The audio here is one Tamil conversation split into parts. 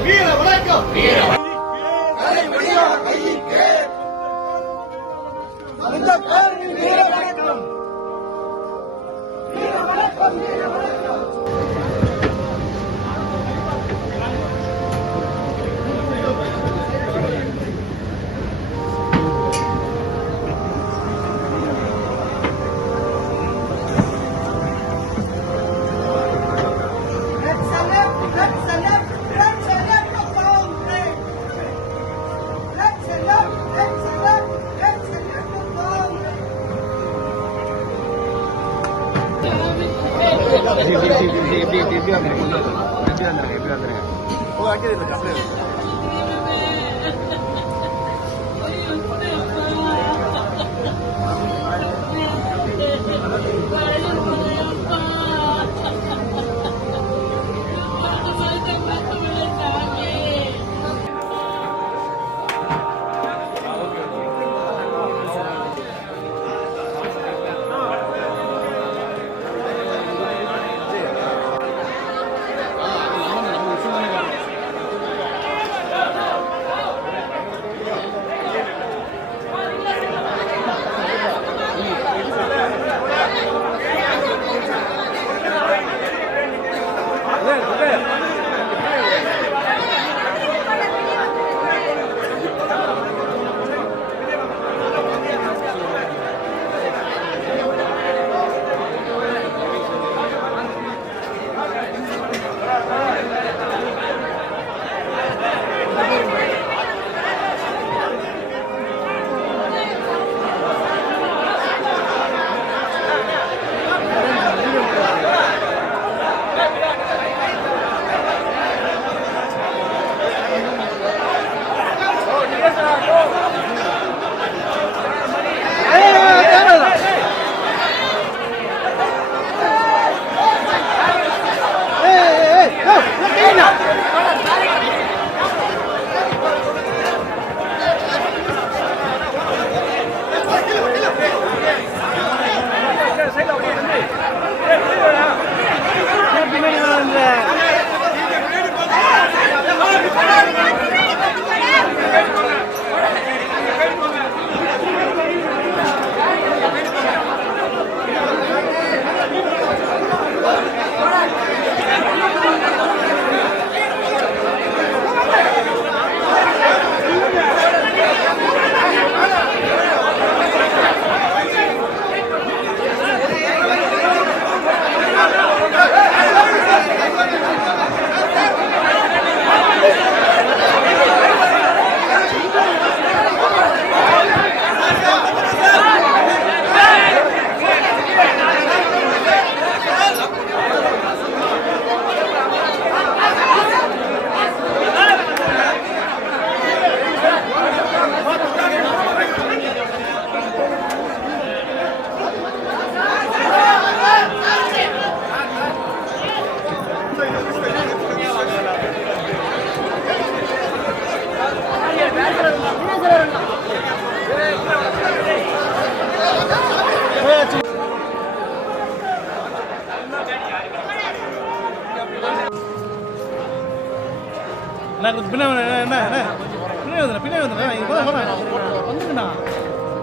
வீர வணக்கம் வீர வணக்கம் வீர வணக்கம் வீர வணக்கம்.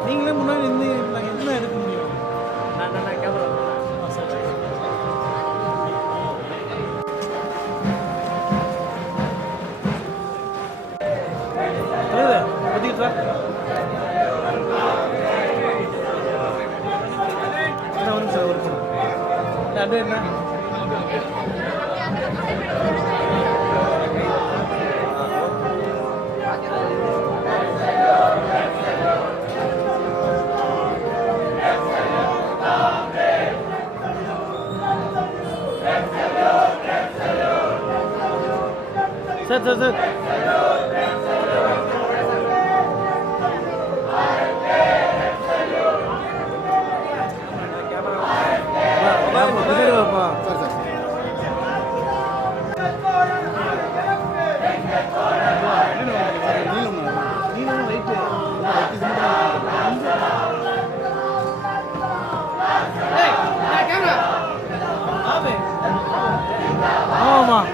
நீங்களே முன்னாடி நின்று நாங்கள் என்ன எடுக்க முடியும்? Set. ஆமாம்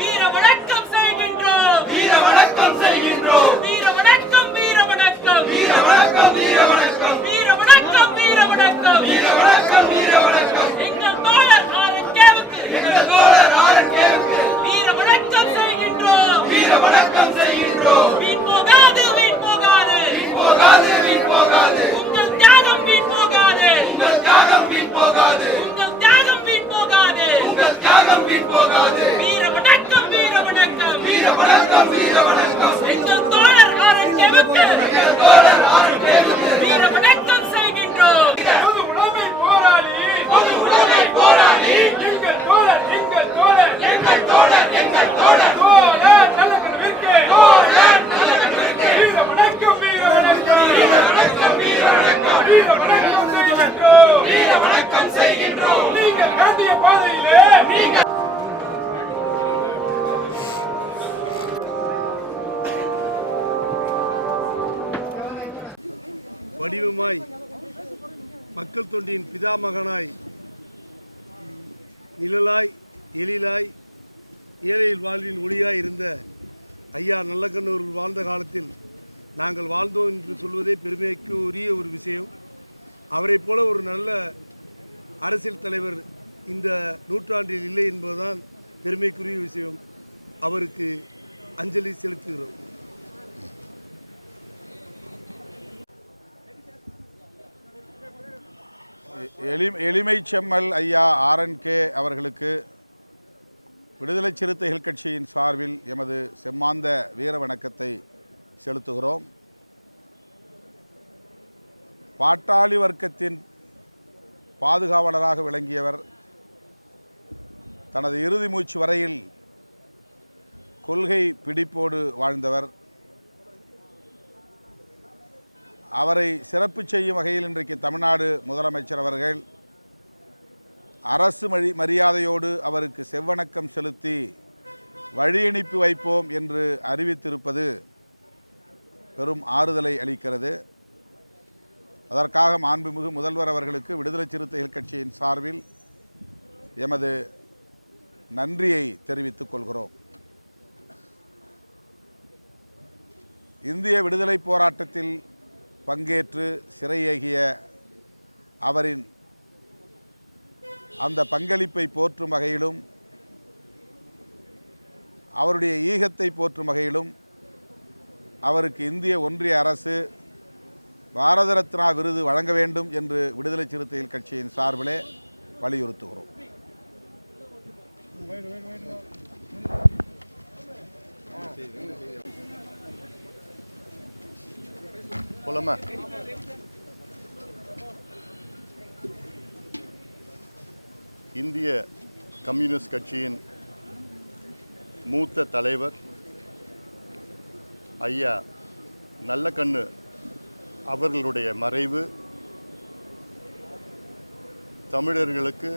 வீர வணக்கம் செய்கின்றோம். வீர வணக்கம் செய்கின்றோம். வீர வணக்கம், வீர வணக்கம். வீர வணக்கம், வீர வணக்கம். வீர வணக்கம், வீர வணக்கம். வீர வணக்கம், வீர வணக்கம். எங்கள் தோழர் ஆர்என்கேவுக்கு எங்கள் தோழர் ஆர்என்கேவுக்கு வீர வணக்கம் செய்கின்றோம். வீர வணக்கம் செய்கின்றோம். வீண் போகாது, வீண் போகாது. வீண் போகாது, வீண் போகாது. உங்கள் தியாகம் வீண் போகாது. உங்கள் தியாகம் வீண் போகாது. உங்கள் தியாகம் வீண் போகாது. உங்கள் தியாகம் வீண் போகாது. வீர வணக்கம், வீர வணக்கம். வீர வணக்கம், வீர வணக்கம். எங்கள் தோழர் ஆர்என்கேவுக்கு எங்கள் தோழர் ஆர்என்கேவுக்கு வீர வணக்கம் செய்கின்றோம். பொது உடைமை போராளி, பொது உடைமை போராளி. எங்கள் தோழர், எங்கள் தோழர், எங்கள் தோழர், எங்கள் தோழர். தோழர் நல்லகண்ணுவிற்கு தோழர் நல்லகண்ணுவிற்கு வீர வணக்கம், வீர வணக்கம். வீர வணக்கம், வீர வணக்கம். வீர வணக்கம் செய்கின்றோம். வீர வணக்கம் செய்கின்றோம். நீங்கள் காட்டிய பாதையிலே நீங்கள் வடிவமாய் மக்கள் தொண்டின் பிதாமகனாய் நிழலாய் எழிலாய் ஏழையில் வாழ்வின் ஒளியாய் இருந்த ஐயா நல்லக்கண்ணவர்கள் வாழ்ந்த காலத்தில் நாங்கள் வாழ்ந்தோம் என்று சொல்வதே பெருமைக்கு உரிய ஒரு விஷயம். அவரைப் போல ஒரு நல்ல அரசியல் தலைவர் இந்த நூற்றாண்டில் இல்லை என்பதுதான் பெருமைக்குரிய விஷயம். அவருக்கு அஞ்சலி செலுத்துகிறோம். எளிமை செம்மல் ஐயா ஆர்என்கே அவர்களுக்கு விடுதலை சிறுத்தைகள் கட்சியின் சார்பில் எமது செம்மாந்த வீர வணக்கத்தை செலுத்துகிறோம். பாட்டாளி வர்க்கத்தின் பாதுகாவலராக விளங்கியவர். தனது இறுதி மூச்சு வரையில் கொள்கை பிடிப்போடு வாழ்ந்தவர். அவரை சிறப்பு செய்யும் வகையில் இன்றைக்கு தமிழ்நாடு முதலமைச்சர் அவர்கள் அரசு மரியாதையோடு அவருக்கு செவ்வணக்கம் செலுத்தி வழியனுப்பி வைப்போம் என்று அறிவித்திருப்பது பெரும் ஆறுதலை அளிக்கிறது. அதற்காக மாண்புமிகு முதல்வர் அவர்களுக்கு விடுதலை சிறுத்தைகள் கட்சியின் சார்பில் எமது நன்றியை தெரிவித்துக் கொள்கிறோம். இந்திய விடுதலை போராட்டத்தில் பங்கேற்று சிறையேகிய அவரின் அந்த பங்களிப்பை போற்றும் வகையிலும் அவருடைய ஈகத்தை போற்றும் வகையிலும் அவருக்கு இந்திய ஒன்றிய அரசு பாரத ரத்னா விருது வழங்க வேண்டும் என்று விடுதலை சிறுத்தைகள் கட்சியின் சார்பிலே வலியுறுத்துகிறோம். இந்திய கம்யூனிஸ்ட் கட்சியின் மூத்த தலைவர் ஐயா நல்லக்கண்ணு அவர்களுடைய மறைவு தமிழர்களுக்கு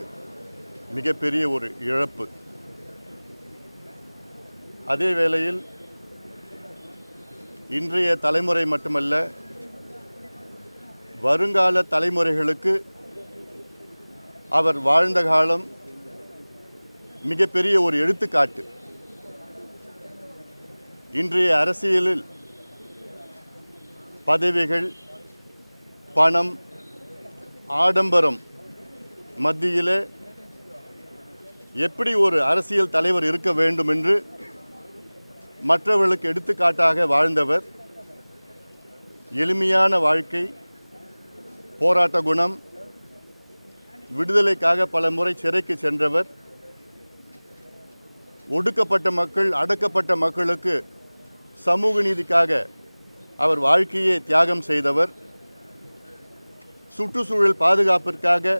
மிகப்பெரிய ஒரு இழப்பு. அதே வேளையில் இன்றைய தலைமுறை மட்டுமல்ல, வருங்கால தலைமுறைகளுக்கு அவர் வாழ்ந்த காலம் மிகப்பெரிய ஒரு எடுத்துக்காட்டு. இன்றைய அரசியலில் பதவிகள், பணம், ஆடம்பரம் மத்தியிலே எப்படி ஒரு அரசியல் தலைவர் இருக்க வேண்டும் என்று மற்றவர்களுக்கு எடுத்துக்காட்டாக வாழ்ந்தவர். எளிமையான வாழ்க்கை, போராட்ட குணம், விடுதலைக்காக பல முறை சிறைக்கு சென்றவர். ஒடுக்கப்பட்ட மக்கள், அடக்கப்பட்ட மக்களுக்கு சமூக நீதிக்காக அவர் வாழ்க்கையை தியாகம் செய்தவர். சுற்றுச்சூழல் பாதுகாப்பிற்காக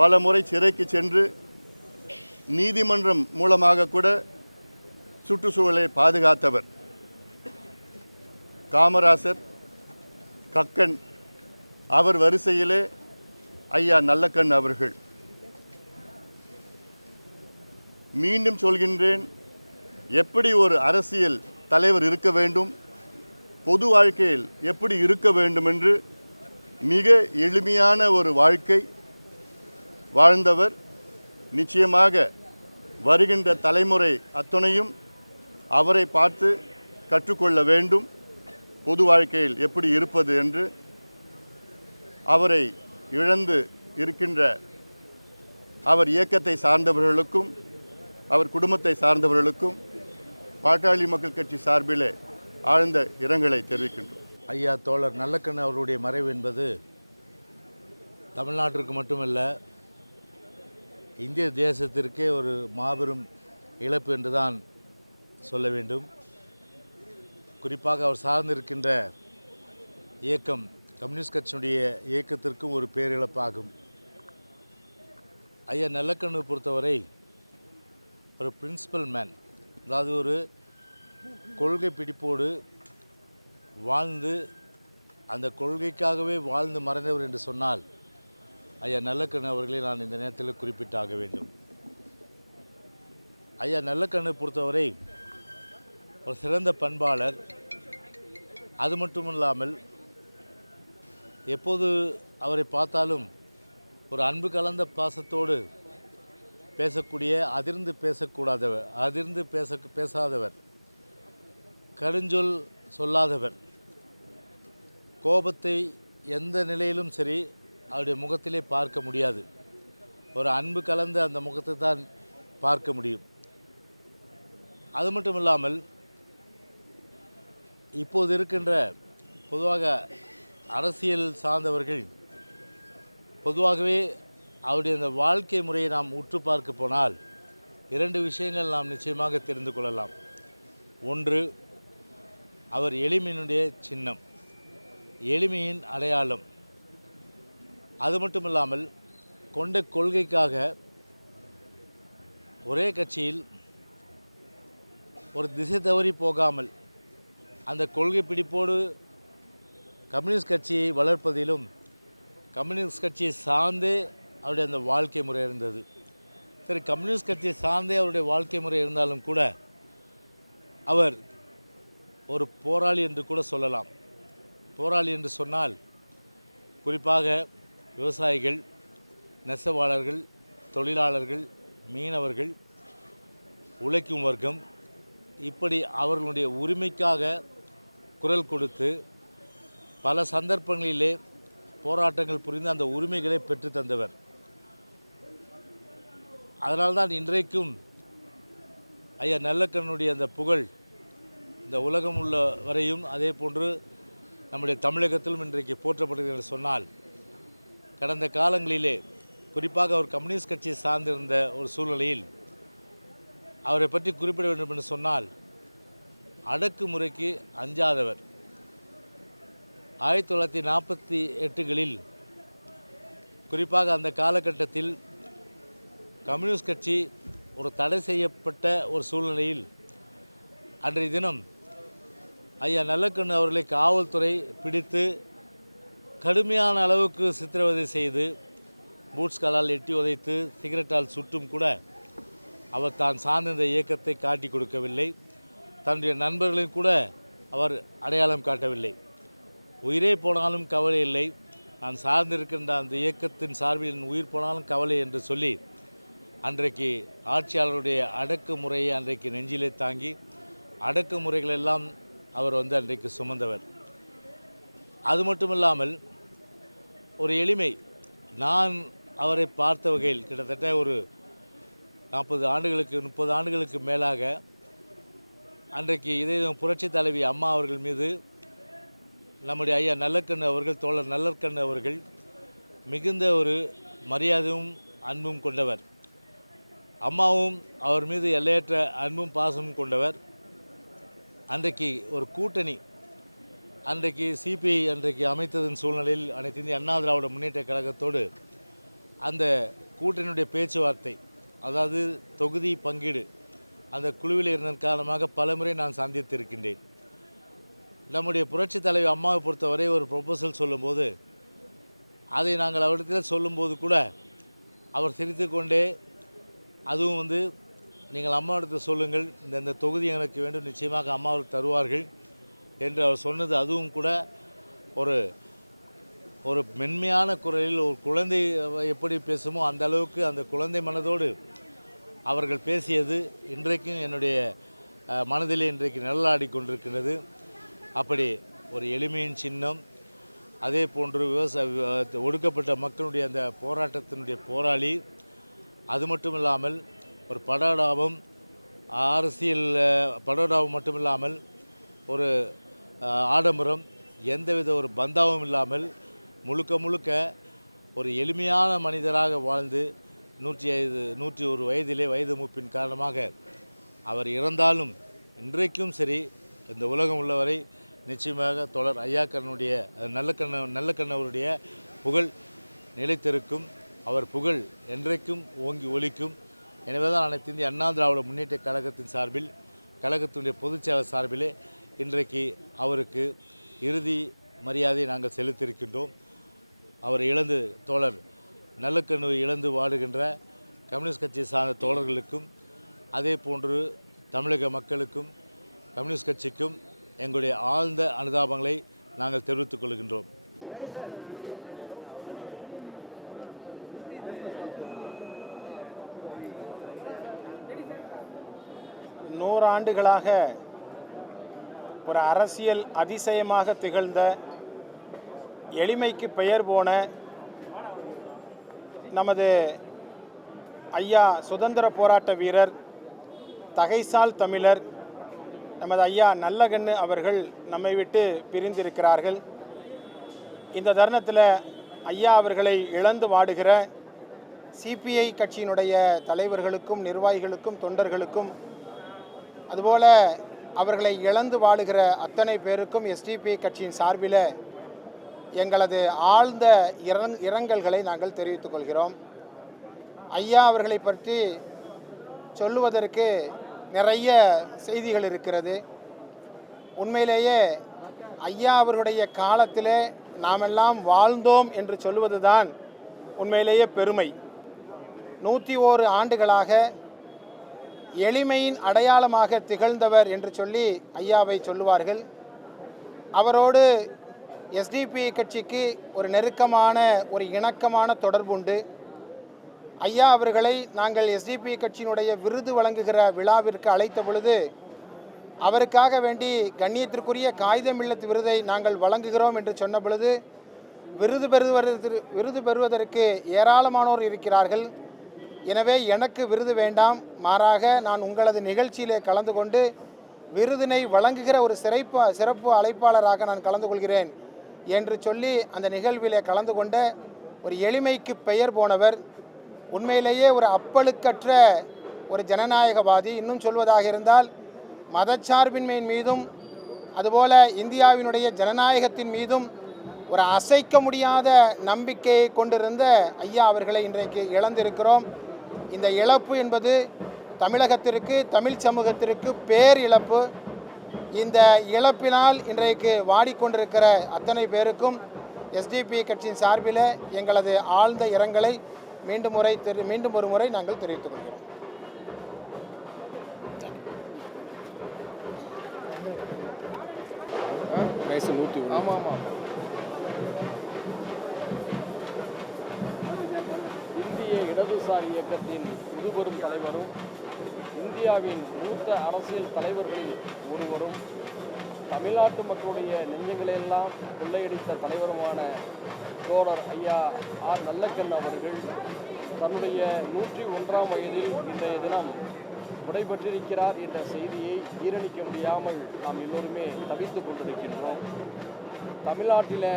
பல முறை சிறைக்கு சென்று நீதிமன்றம் மூலமாக கூட சுற்றுச்சூழலை பாதுகாத்தவர். காமராசர், கக்கன், அவர் வரிசையிலே ஐயா நல்லக்கண் அவர்கள். மீண்டும் சொல்கின்றேன், எப்படி ஒரு அரசியல் தலைவர் இருக்க வேண்டும், பொது வாழ்க்கையில் எப்படி இருக்க வேண்டும் என்று மிக எளிமையான ஒரு வாழ்க்கை வாழ்ந்தவர். நிச்சயமாக வருகின்ற தலைமுறை அத்தனையும் அவரை பார்த்து கற்றுக்கொள்ள வேண்டும், பொது வாழ்க்கையில் எப்படி இருப்பது என்று. அவரை இழந்து இருக்கின்ற அவர் இயக்கத்தை சார்ந்தவர்களுக்கும் அவர் குடும்பத்தை சார்ந்தவர்களுக்கும் பாட்டாளி மக்கள் கட்சி சார்பிலே ஆழ்ந்த இரங்கலை தெரிவிக்கின்றோம். ஐயா தோழர் நல்லக்கண் அவருடைய மறைவு என்பது தமிழ்நாட்டிற்கு மட்டுமல்ல, இந்திய தேசத்திற்கே ஒரு மாபெரும் இழப்பு என்று தான் சொல்ல வேண்டும். குறிப்பாக அவர் சார்ந்திருக்கின்ற இயக்கம் கம்யூனிஸ்ட் கட்சியினுடைய இயக்கத்திற்கும் ஒரு பேரிழப்பாகும். ஐயா நல்லக்கண்ணை பொறுத்தவரை ஒரு பிரின்சிபல் மேன், அதாவது ஒரு கொள்கை பிடிப்போடு வாழ்ந்து அந்த கொள்கைக்காகவே வாழ்ந்து மறைந்தவர் என்று சொன்னால் ஐயா நல்லக்கண்ணு அவர்களை நான் இந்த நேரத்தில் குறிப்பிட்டாக வேண்டும். ஐயா நல்லக்கண்ணை பொறுத்தவரை ஒரு சிறந்த பண்பாளர். அது மட்டுமில்லாமல் எப்போது அவரை பார்த்தாலும் ஒரு அன்பு கலந்த பாசத்தோடு பேசக்கூடிய, அதிர்ந்து பேசாதவர், கடுஞ்சொல் சொல்லாதவர், கோபத்தை எந்த நிலையிலும் சரி அவருடைய முகத்திலே பார்க்க முடியாது. ஒரு அன்பு கலந்த அந்த முகத்தை தான் பார்க்க முடியும். அது மட்டும் இல்லாமல் இப்போது இருக்கின்ற பொதுவாக அரசியல் சார்ந்தவர்கள் பொதுவாகவே அவருடைய அந்த வாழ்க்கை முறையை நாம் உற்று பார்க்க போனால் 2 விஷயங்கள் நாம் நிச்சயமாக தெரிந்து கொள்ளலாம். ஒன்று, அவர் எளிமையினுடைய சின்னம், எளிமையின் அடையாளம். அது மட்டுமில்லாமல் கொண்ட கொள்கைக்காக ஒரே கட்சியில் ஒரு திசை தவறி போகாமல் அந்த கொள்கை பிடிப்போடு கம்யூனிஸ்ட் கட்சியை வளர்ப்பதிலும் கம்யூனிஸ்ட் கட்சியை சார்ந்தே அவருடைய அந்த வாழ்க்கை முறை இருந்தது. சரி, கம்யூனிஸ்ட் கட்சியை சார்ந்தே அவருடைய வாழ்க்கை முறை இருந்தாலும் கூட அவர் ஒரு போராளி என்று கூட சொல்லலாம். போராளி என்று சொன்னால் குறிப்பாக விவசாயிகள், நெசவாளர்கள், தொழிலாளர்கள், மீனவர்கள், உழைக்கும் வர்க்கம், இப்படி அவர்களுடைய உரிமைக்காக குரல் கொடுத்து பல சந்தர்ப்பங்களிலே போராட்டங்கள் புரிந்து அந்த உரிமைகளை பெற்று தந்தவர். அதனால்தான் இன்றைக்கும் ஐயா நல்லக்கண்ணுடைய அந்த புகழ் இந்த உலகம் உள்ள வரையும், அதே போன்று நம்முடைய தமிழகத்திலும் இன்றைக்கு போற்றப்படுகிறது என்று சொன்னால், கடந்த காலங்களிலே குறிப்பாக அவர் கம்யூனிஸ்ட் கட்சியை சார்ந்திருந்த ஒரு சூழ்நிலையில் அவரை பற்றி குறிப்பிட வேண்டும் என்று சொன்னால், அடக்குமுறைக்கு அஞ்சாதவர். 1948களில் குறிப்பாக அந்த காலகட்டத்தில் கம்யூனிஸ்ட் கட்சி ஒரு தடை செய்யப்பட்ட ஒரு சூழ்நிலையில் அன்றைய தினம் ஐயா நல்லக்கண்ணு அவர்களை காவல்துறை பிடித்து கடுமையான அளவுக்கு சித்திரவதை செய்து பூட்ஸ் காலால் எட்டி உதைத்து சிகரெட்டால் சுட்டும் கூட அவர் தான் சார்ந்த இயக்கத்தை காட்டி கொடுக்கவில்லை. தன்னுடைய நண்பர்களையும் கூட அவர் அடையாளம் காட்டவில்லை. உயிரே போனாலும் கவலை இல்லை, நான் சார்ந்திருக்கின்ற அந்த இயக்கத்தின் சார்பில் என் உயிர் போனாலும் கவலை என்று சொல்லி அன்றைக்கு ஆட்சியாளருடைய அடக்குமுறையை அன்றைக்கு நெஞ்சிலே தாங்கி அடக்குமுறைகளெல்லாம் அவர் அன்றைக்கு சுமந்தவர். அது மட்டுமில்லாமல் ஒரு எளிமை. நான் அவரை பார்த்த வகையில் கிட்டத்தட்ட ஒரு 40 ஆண்டுகளுக்கு 30 ஆண்டுகளுக்கு மேலாக அன்றைக்கு இதே புரட்சி தலைவி அம்மா அவர்கள் மீது நம்முடைய ஐயா நல்லக்கண்ணு அவர்கள், தோழர் நல்லக்கண்ணு அவர்கள் மிகுந்த ஒரு மரியாதையும் அன்பும் கொண்டவர். அம்மாவும் அவர் மீது எல்லையற்ற அன்பும் பாசமும் கொண்டவர். அன்றைக்கு ஒரு கூட்டணி அன்றைக்கு சிபிஐ அன்றைக்கு அமைத்ததன் சூழ்நிலையில் அனைத்து இந்திய அண்ணா திராவிட முன்னேற்ற கழகத்தோடு அந்த கூட்டணியுடைய பேச்சுவார்த்தை, அதாவது தொகுதி பங்கீடு, அந்த குழுவில் இருந்ததன் காரணமாக பலமுறை நான் சந்தித்திருக்கின்றேன். நம்முடைய புரட்சி தலைவி அம்மாவை பொறுத்தவரை ஒரு ப்ரொபோசல் சொல்லும்போது அதை நாங்கள் அவரிடத்தில் சொல்லும்போது கூட அவர் சிரித்து கொண்டே, அதுவும் நீங்கள் அம்மாவிடத்தில் சொல்லுங்கள், இந்த தொகுதி எனக்கு வேண்டும், நிச்சயமாக அம்மாவுக்கு தருவார்கள் என்று அவர் சொன்னது. அதுவும் கூட ஒரு மென்மையான குரலில், ஒரு குழந்தை எப்படி பேசுமோ அந்த அளவுக்கு அந்த குழந்தை மனதோடு அவர்கள் பேசியது இன்றைக்கும் என்னுடைய மனதிலே இன்றைக்கு நிழலாடி கொண்டிருக்கின்றது. அப்படி ஒரு எளிமையின் சின்னம், அதே போன்று ஒடுக்கப்பட்ட மக்களுடைய அந்த போராட்டத்தினுடைய போராளி, அது மட்டும் இல்லாமல் ஒரு படோடாபம், அரசியல் படோடாபம் மட்டும் இல்லாமல் ஒரு ஆடம்பரம், எந்தவித ஒரு பந்தாவும் இல்லாமல் முழுக்க முழுக்க ஒரு எளிமையான மனிதராக வாழ்ந்து 101 வயதிலே வயது மூப்பின் காரணமாக அவர் இறந்தாலும் இன்றைக்கும் சரி இந்த உலகம் உள்ளவரை நிச்சயமாக தொடர் ஐயாக்கண்ணுடைய நல்லக்கண்ணவருடைய புகழ் நிலைத்திருக்கும். அவர் புகழ் என்றைக்கும் ஓங்கி ஒலிக்கும். எனவே தான் அனைத்து இந்திய அண்ணா திராவிட முன்னேற்ற கழகத்தின் சார்பில், கழகத்தினுடைய பொதுச்செயலர் சார்பிலே இன்றைக்கு அவருக்கு இறுதி மரியாதை நாங்கள் செலுத்தியிருக்கின்றோம். அவர் இழந்து தோழர் நல்லக்கண்ணுவை இழந்து வாடுகின்ற கம்யூனிஸ்ட் கட்சியை சார்ந்த தோழர்களுக்கும், அதே போன்று தமிழக மக்களுக்கும், கம்யூனிஸ்ட் கட்சிக்கும் எங்களுடைய ஆழ்ந்த அனுதாபங்களை நாங்கள் தெரிவித்துக் கொள்கின்றோம். நூறாண்டுகளாக ஒரு அரசியல் அதிசயமாக திகழ்ந்த, எளிமைக்கு பெயர் போன நமது ஐயா சுதந்திர போராட்ட வீரர், தகைசால் தமிழர் நமது ஐயா நல்லகண்ணு அவர்கள் நம்மை விட்டு பிரிந்திருக்கிறார்கள். இந்த தருணத்தில் ஐயா அவர்களை இழந்து வாடுகிற சிபிஐ கட்சியினுடைய தலைவர்களுக்கும், நிர்வாகிகளுக்கும், தொண்டர்களுக்கும், அதுபோல் அவர்களை இழந்து வாழுகிற அத்தனை பேருக்கும் எஸ்டிபிஐ கட்சியின் சார்பில் எங்களது ஆழ்ந்த இரங்கல்களை நாங்கள் தெரிவித்துக் கொள்கிறோம். ஐயா அவர்களை பற்றி சொல்லுவதற்கு நிறைய செய்திகள் இருக்கிறது. உண்மையிலேயே ஐயா அவர்களுடைய காலத்திலே நாமெல்லாம் வாழ்ந்தோம் என்று சொல்லுவதுதான் உண்மையிலேயே பெருமை. 101 ஆண்டுகளாக எளிமையின் அடையாளமாக திகழ்ந்தவர் என்று சொல்லி ஐயாவை சொல்லுவார்கள். அவரோடு எஸ்டிபிஐ கட்சிக்கு ஒரு நெருக்கமான, ஒரு இணக்கமான தொடர்புண்டு. ஐயா அவர்களை நாங்கள் எஸ்டிபிஐ கட்சியினுடைய விருது வழங்குகிற விழாவிற்கு அழைத்த பொழுது, அவருக்காக வேண்டி கண்ணியத்திற்குரிய காகிதம் இல்லத்து விருதை நாங்கள் வழங்குகிறோம் என்று சொன்ன பொழுது, விருது பெறுவதற்கு ஏராளமானோர் இருக்கிறார்கள், எனவே எனக்கு விருது வேண்டாம், மாறாக நான் உங்களது நிகழ்ச்சியிலே கலந்து கொண்டு விருதினை வழங்குகிற ஒரு சிறப்பு அழைப்பாளராக நான் கலந்து கொள்கிறேன் என்று சொல்லி அந்த நிகழ்விலே கலந்து கொண்ட ஒரு எளிமைக்கு பெயர் போனவர். உண்மையிலேயே ஒரு அப்பழுக்கற்ற ஒரு ஜனநாயகவாதி. இன்னும் சொல்வதாக இருந்தால் மதச்சார்பின்மையின் மீதும், அதுபோல இந்தியாவினுடைய ஜனநாயகத்தின் மீதும் ஒரு அசைக்க முடியாத நம்பிக்கையை கொண்டிருந்த ஐயா அவர்களை இன்றைக்கு இழந்திருக்கிறோம். இந்த இழப்பு என்பது தமிழகத்திற்கு, தமிழ் சமூகத்திற்கு பேர் இழப்பு. இந்த இழப்பினால் இன்றைக்கு வாடிக்கொண்டிருக்கிற அத்தனை பேருக்கும் எஸ்டிபிஐ கட்சியின் சார்பில் எங்களது ஆழ்ந்த இரங்கலை மீண்டும் ஒரு முறை நாங்கள் தெரிவித்துக் கொள்கிறோம். இந்திய இடதுசாரி இயக்கத்தின் முதுபெரும் தலைவரும், இந்தியாவின் மூத்த அரசியல் தலைவர்களில் ஒருவரும், தமிழ்நாட்டு மக்களுடைய நெஞ்சங்களெல்லாம் கொள்ளையடித்த தலைவருமான தோழர் ஐயா ஆர் நல்லக்கண் அவர்கள் தன்னுடைய 101ஆம் வயதில் இன்றைய தினம் விடைபெற்றிருக்கிறார் என்ற செய்தியை ஜீரணிக்க முடியாமல் நாம் எல்லோருமே தவித்துக் கொண்டிருக்கின்றோம். தமிழ்நாட்டில்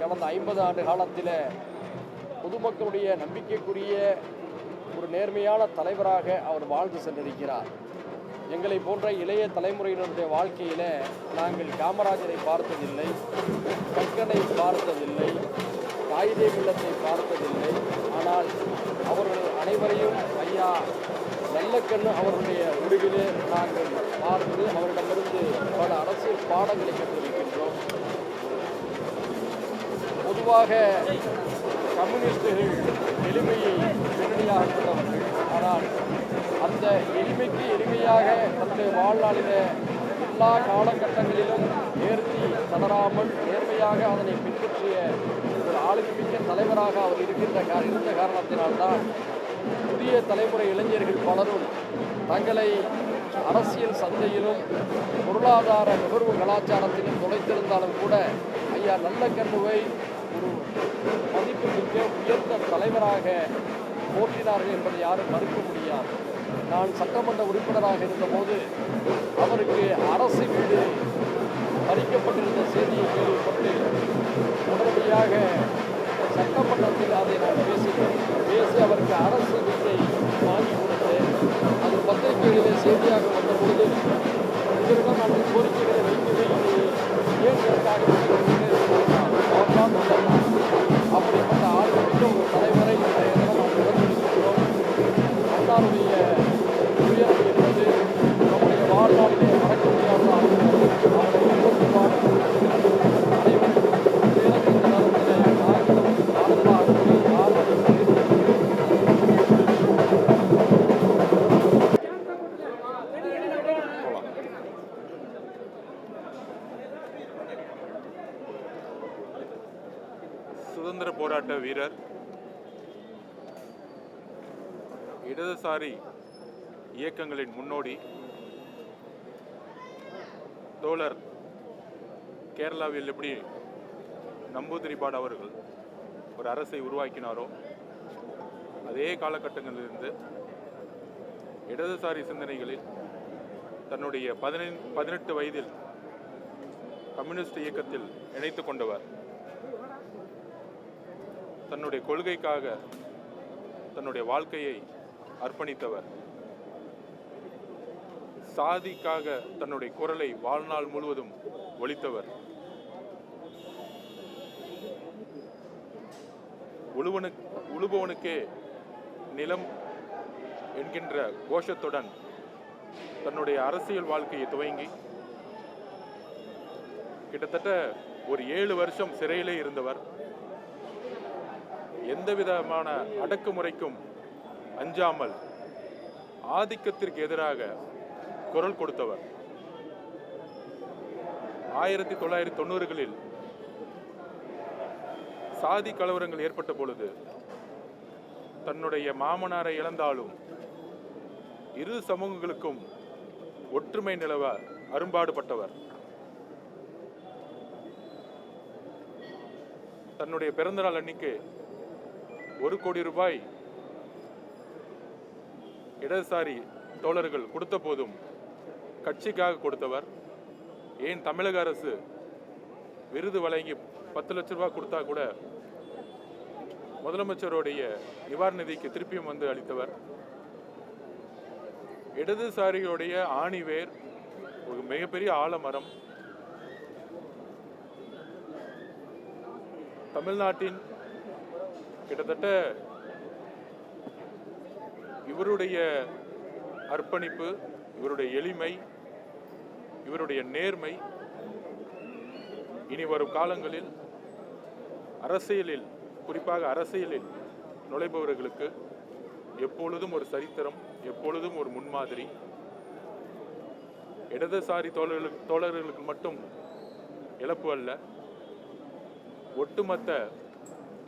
கடந்த 50 ஆண்டு காலத்தில் பொதுமக்களுடைய நம்பிக்கைக்குரிய ஒரு நேர்மையான தலைவராக அவர் வாழ்ந்து சென்றிருக்கிறார். எங்களை போன்ற இளைய தலைமுறையினருடைய வாழ்க்கையில் நாங்கள் காமராஜரை பார்த்ததில்லை, கக்கனை பார்த்ததில்லை, காயிதே மில்லத்தை பார்த்ததில்லை. ஆனால் அவர்கள் அனைவரையும் ஐயா நல்லக்கண்ணு அவருடைய முடிவிலே நாங்கள் பார்த்து அவரிடமிருந்து பல அரசியல் பாடங்களை கற்றிருக்கின்றோம். பொதுவாக கம்யூனிஸ்டுகள் எளிமையை எளிமையாக கொண்டவர்கள். ஆனால் அந்த எளிமைக்கு எளிமையாக தன்னுடைய வாழ்நாளில் எல்லா காலகட்டங்களிலும் நேர்த்தி தளராமல் நேர்மையாக அதனை பின்பற்றிய ஒரு ஆளுமைமிக்க தலைவராக அவர் இருந்த காரணத்தினால்தான் புதிய தலைமுறை இளைஞர்கள் பலரும் தங்களை அரசியல் சந்தையிலும் பொருளாதார நுகர்வு கலாச்சாரத்திலும் தொலைத்திருந்தாலும் கூட ஐயா நல்லக்கண்ணுவை ஒரு மதிப்புமிக்க உயர்ந்த தலைவராக போற்றினார்கள் என்பதை யாரும் மறுக்க முடியாது. நான் சட்டமன்ற உறுப்பினராக இருந்தபோது அவருக்கு அரசு வீடு பறிக்கப்பட்டிருந்த செய்தியை கேள்விப்பட்டு உடனடியாக சட்டமன்றத்தில் அதை நான் பேசி அவருக்கு அரசு வீட்டை வாங்கி கொடுத்தேன். அது பத்திரிகைகளிலே செய்தியாக வந்தபொழுது உங்களிடம் அந்த கோரிக்கைகளை வைக்கவே ஏன் இதற்காக அவர்தான் நல்லதான். அப்படிப்பட்ட ஆளுமிக்க ஒரு தலைவரை இன்றைய தினம் நாம் இழந்திருக்கிறோம். அண்ணாருடைய உயரம் என்பது நம்முடைய வாழ்நாளிலே மறக்க முடியாத அவரை அனைவரும் இந்த நேரத்தில் நாங்களும் சுதந்திர போராட்ட வீரர், இடதுசாரி இயக்கங்களின் முன்னோடி தோழர் கேரளாவில் எப்படி நம்பூதிரிபாடு அவர்கள் ஒரு அரசை உருவாக்கினாரோ அதே காலகட்டங்களிலிருந்து இடதுசாரி சிந்தனைகளில் தன்னுடைய 18 வயதில் கம்யூனிஸ்ட் இயக்கத்தில் இணைத்து கொண்டவர். தன்னுடைய கொள்கைக்காக தன்னுடைய வாழ்க்கையை அர்ப்பணித்தவர். சாதிக்காக தன்னுடைய குரலை வாழ்நாள் முழுவதும் ஒலித்தவர். உழுபவனுக்கே நிலம் என்கின்ற கோஷத்துடன் தன்னுடைய அரசியல் வாழ்க்கையை துவங்கி கிட்டத்தட்ட ஒரு 7 வருஷம் சிறையிலே இருந்தவர். எந்த விதமான அடக்குமுறைக்கும் அஞ்சாமல் ஆதிக்கத்திற்கு எதிராக குரல் கொடுத்தவர். 1990களில் சாதி கலவரங்கள் ஏற்பட்ட பொழுது தன்னுடைய மாமனாரை இழந்தாலும் இரு சமூகங்களுக்கும் ஒற்றுமை நிலவ அரும்பாடுபட்டவர். தன்னுடைய பிறந்தநாள் அன்னைக்கு 1 கோடி ரூபாய் இடதுசாரி தோழர்கள் கொடுத்த போதும் கட்சிக்காக கொடுத்தவர். ஏன் தமிழக அரசு விருது வழங்கி 10 லட்ச ரூபாய் கொடுத்தா கூட முதலமைச்சருடைய நிவாரண நிதிக்கு திருப்பியும் வந்து அளித்தவர். இடதுசாரிகளுடைய ஆணிவேர், ஒரு மிகப்பெரிய ஆலமரம். தமிழ்நாட்டின் கிட்டத்தட்ட இவருடைய அர்ப்பணிப்பு, இவருடைய எளிமை, இவருடைய நேர்மை இனி வரும் காலங்களில் அரசியலில், குறிப்பாக அரசியலில் நுழைபவர்களுக்கு எப்பொழுதும் ஒரு சரித்திரம், எப்பொழுதும் ஒரு முன்மாதிரி. இடதுசாரி தோழர்களுக்கு மட்டும் இழப்பு அல்ல, ஒட்டுமொத்த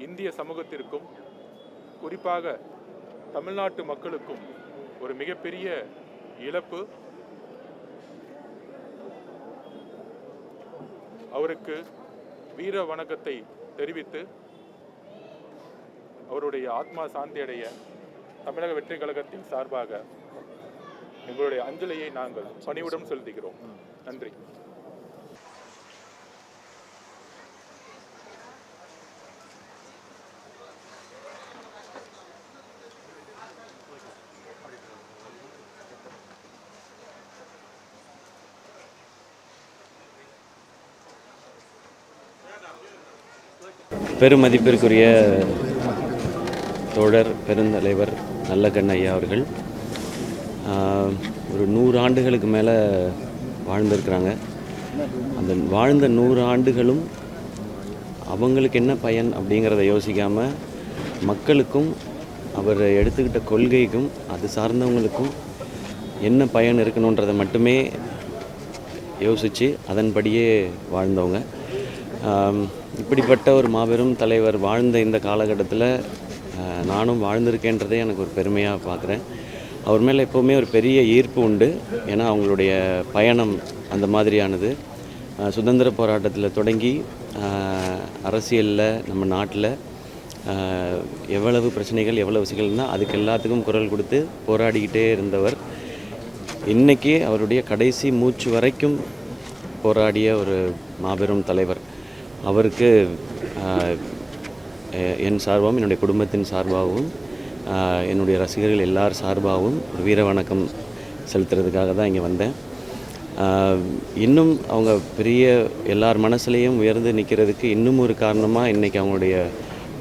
இந்திய சமூகத்திற்கும், குறிப்பாக தமிழ்நாட்டு மக்களுக்கும் ஒரு மிகப்பெரிய இழப்பு. அவருக்கு வீர வணக்கத்தை தெரிவித்து அவருடைய ஆத்மா சாந்தி அடைய தமிழக வெற்றி கழகத்தின் சார்பாக எங்களுடைய அஞ்சலியை நாங்கள் பணிவுடன் செலுத்துகிறோம். நன்றி. பெருமதிப்பிற்குரிய தோழர் பெருந்தலைவர் நல்லக்கண்ணு ஐயா அவர்கள் ஒரு 100 ஆண்டுகளுக்கு மேலே வாழ்ந்திருக்கிறாங்க. அந்த வாழ்ந்த 100 ஆண்டுகளும் அவங்களுக்கு என்ன பயன் அப்படிங்கிறத யோசிக்காமல் மக்களுக்கும் அவர் எடுத்துக்கிட்ட கொள்கைக்கும் அது சார்ந்தவங்களுக்கும் என்ன பயன் இருக்கணுன்றதை மட்டுமே யோசித்து அதன்படியே வாழ்ந்தவங்க. இப்படிப்பட்ட ஒரு மாபெரும் தலைவர் வாழ்ந்த இந்த காலகட்டத்தில் நானும் வாழ்ந்திருக்கேன்றதே எனக்கு ஒரு பெருமையாக பார்க்குறேன். அவர் மேலே எப்போவுமே ஒரு பெரிய ஈர்ப்பு உண்டு. ஏன்னா அவங்களுடைய பயணம் அந்த மாதிரியானது. சுதந்திர போராட்டத்தில் தொடங்கி அரசியலில் நம்ம நாட்டில் எவ்வளவு பிரச்சனைகள் எவ்வளவு விஷயங்கள்னால் அதுக்கு எல்லாத்துக்கும் குரல் கொடுத்து போராடிக்கிட்டே இருந்தவர். இன்றைக்கி அவருடைய கடைசி மூச்சு வரைக்கும் போராடிய ஒரு மாபெரும் தலைவர். அவருக்கு என் சார்பாகவும் என்னுடைய குடும்பத்தின் சார்பாகவும் என்னுடைய ரசிகர்கள் எல்லார் சார்பாகவும் ஒரு வீர வணக்கம் செலுத்துறதுக்காக தான் இங்கே வந்தேன். இன்னும் அவங்க பெரிய எல்லார் மனசுலேயும் உயர்ந்து நிற்கிறதுக்கு இன்னும் ஒரு காரணமாக இன்றைக்கி அவங்களுடைய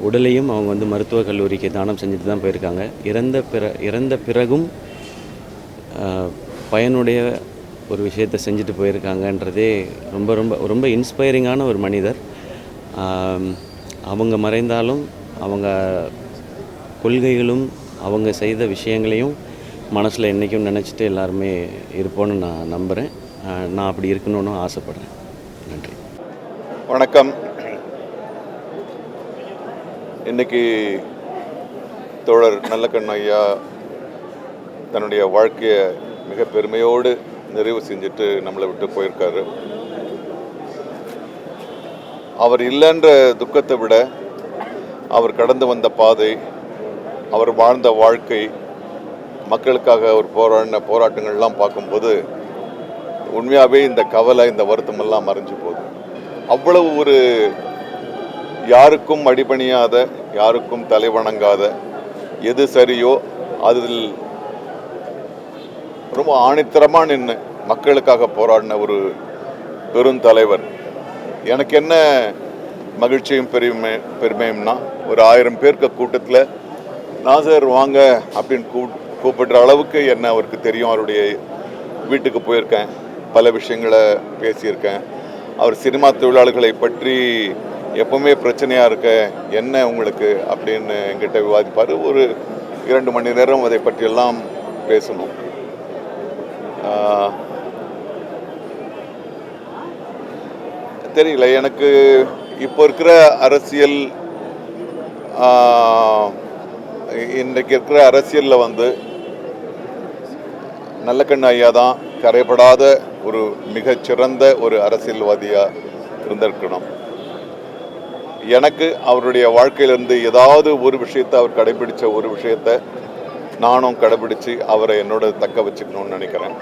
உடலையும் அவங்க மருத்துவக் கல்லூரிக்கு தானம் செஞ்சுட்டு தான் போயிருக்காங்க. இறந்த பிறகும் பயனுடைய ஒரு விஷயத்தை செஞ்சுட்டு போயிருக்காங்கன்றதே ரொம்ப ரொம்ப ரொம்ப இன்ஸ்பைரிங்கான ஒரு மனிதர். அவங்க மறைந்தாலும் அவங்க கொள்கைகளும் அவங்க செய்த விஷயங்களையும் மனசில் என்றைக்கும் நினச்சிட்டு எல்லாருமே இருப்போன்னு நான் நம்புகிறேன். நான் அப்படி இருக்கணும்னு ஆசைப்பட்றேன். நன்றி. வணக்கம். இன்றைக்கி தோழர் நல்லக்கண்ணு ஐயா தன்னுடைய வாழ்க்கையை மிக பெருமையோடு நிறைவு செஞ்சுட்டு நம்மளை விட்டு போயிருக்காரு. அவர் இல்லைன்ற துக்கத்தை விட அவர் கடந்து வந்த பாதை, அவர் வாழ்ந்த வாழ்க்கை, மக்களுக்காக அவர் போராட்டங்கள்லாம் பார்க்கும்போது உண்மையாகவே இந்த கவலை, இந்த வருத்தமெல்லாம் மறைஞ்சு போகுது. அவ்வளவு ஒரு யாருக்கும் அடிபணியாத, யாருக்கும் தலைவணங்காத, எது சரியோ அதில் ரொம்ப ஆணித்தரமாக நின்று மக்களுக்காக போராடின ஒரு பெருந்தலைவர். எனக்கு என்ன மகிழ்ச்சியும் பெருமையும்னா, ஒரு 1000 பேருக்கு கூட்டத்தில் நாசர் வாங்க அப்படின்னு கூப்பிடுற அளவுக்கு என்ன அவருக்கு தெரியும். அவருடைய வீட்டுக்கு போயிருக்கேன், பல விஷயங்களை பேசியிருக்கேன். அவர் சினிமா தொழிலாளர்களை பற்றி எப்பவுமே பிரச்சனையாக இருக்க என்ன உங்களுக்கு அப்படின்னு எங்கிட்ட விவாதிப்பார். ஒரு 2 மணி நேரம் அதை பற்றியெல்லாம் பேசணும். தெரியல, எனக்கு இப்போ இருக்கிற அரசியல், இன்றைக்கு இருக்கிற அரசியலில் நல்லக்கண்ணு ஐயா தான் கரைபடாத ஒரு மிகச்சிறந்த ஒரு அரசியல்வாதியாக இருந்திருக்கணும். எனக்கு அவருடைய வாழ்க்கையிலிருந்து ஏதாவது ஒரு விஷயத்தை, அவர் கடைபிடிச்ச ஒரு விஷயத்தை நானும் கடைபிடித்து அவரை என்னோட தக்க வச்சுக்கணும்னு நினைக்கிறேன்.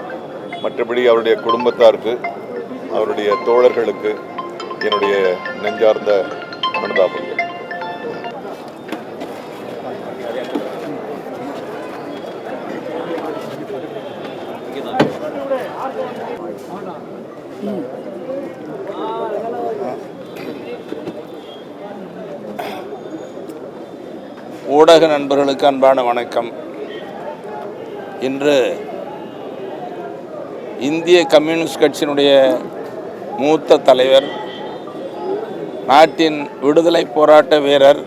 மற்றபடி அவருடைய குடும்பத்தாருக்கு, அவருடைய தோழர்களுக்கு என்னுடைய நெஞ்சார்ந்த அனுதாபங்கள். ஊடக நண்பர்களுக்கு அன்பான வணக்கம். இன்று இந்திய கம்யூனிஸ்ட் கட்சியினுடைய மூத்த தலைவர், நாட்டின் விடுதலை போராட்ட வீரர்,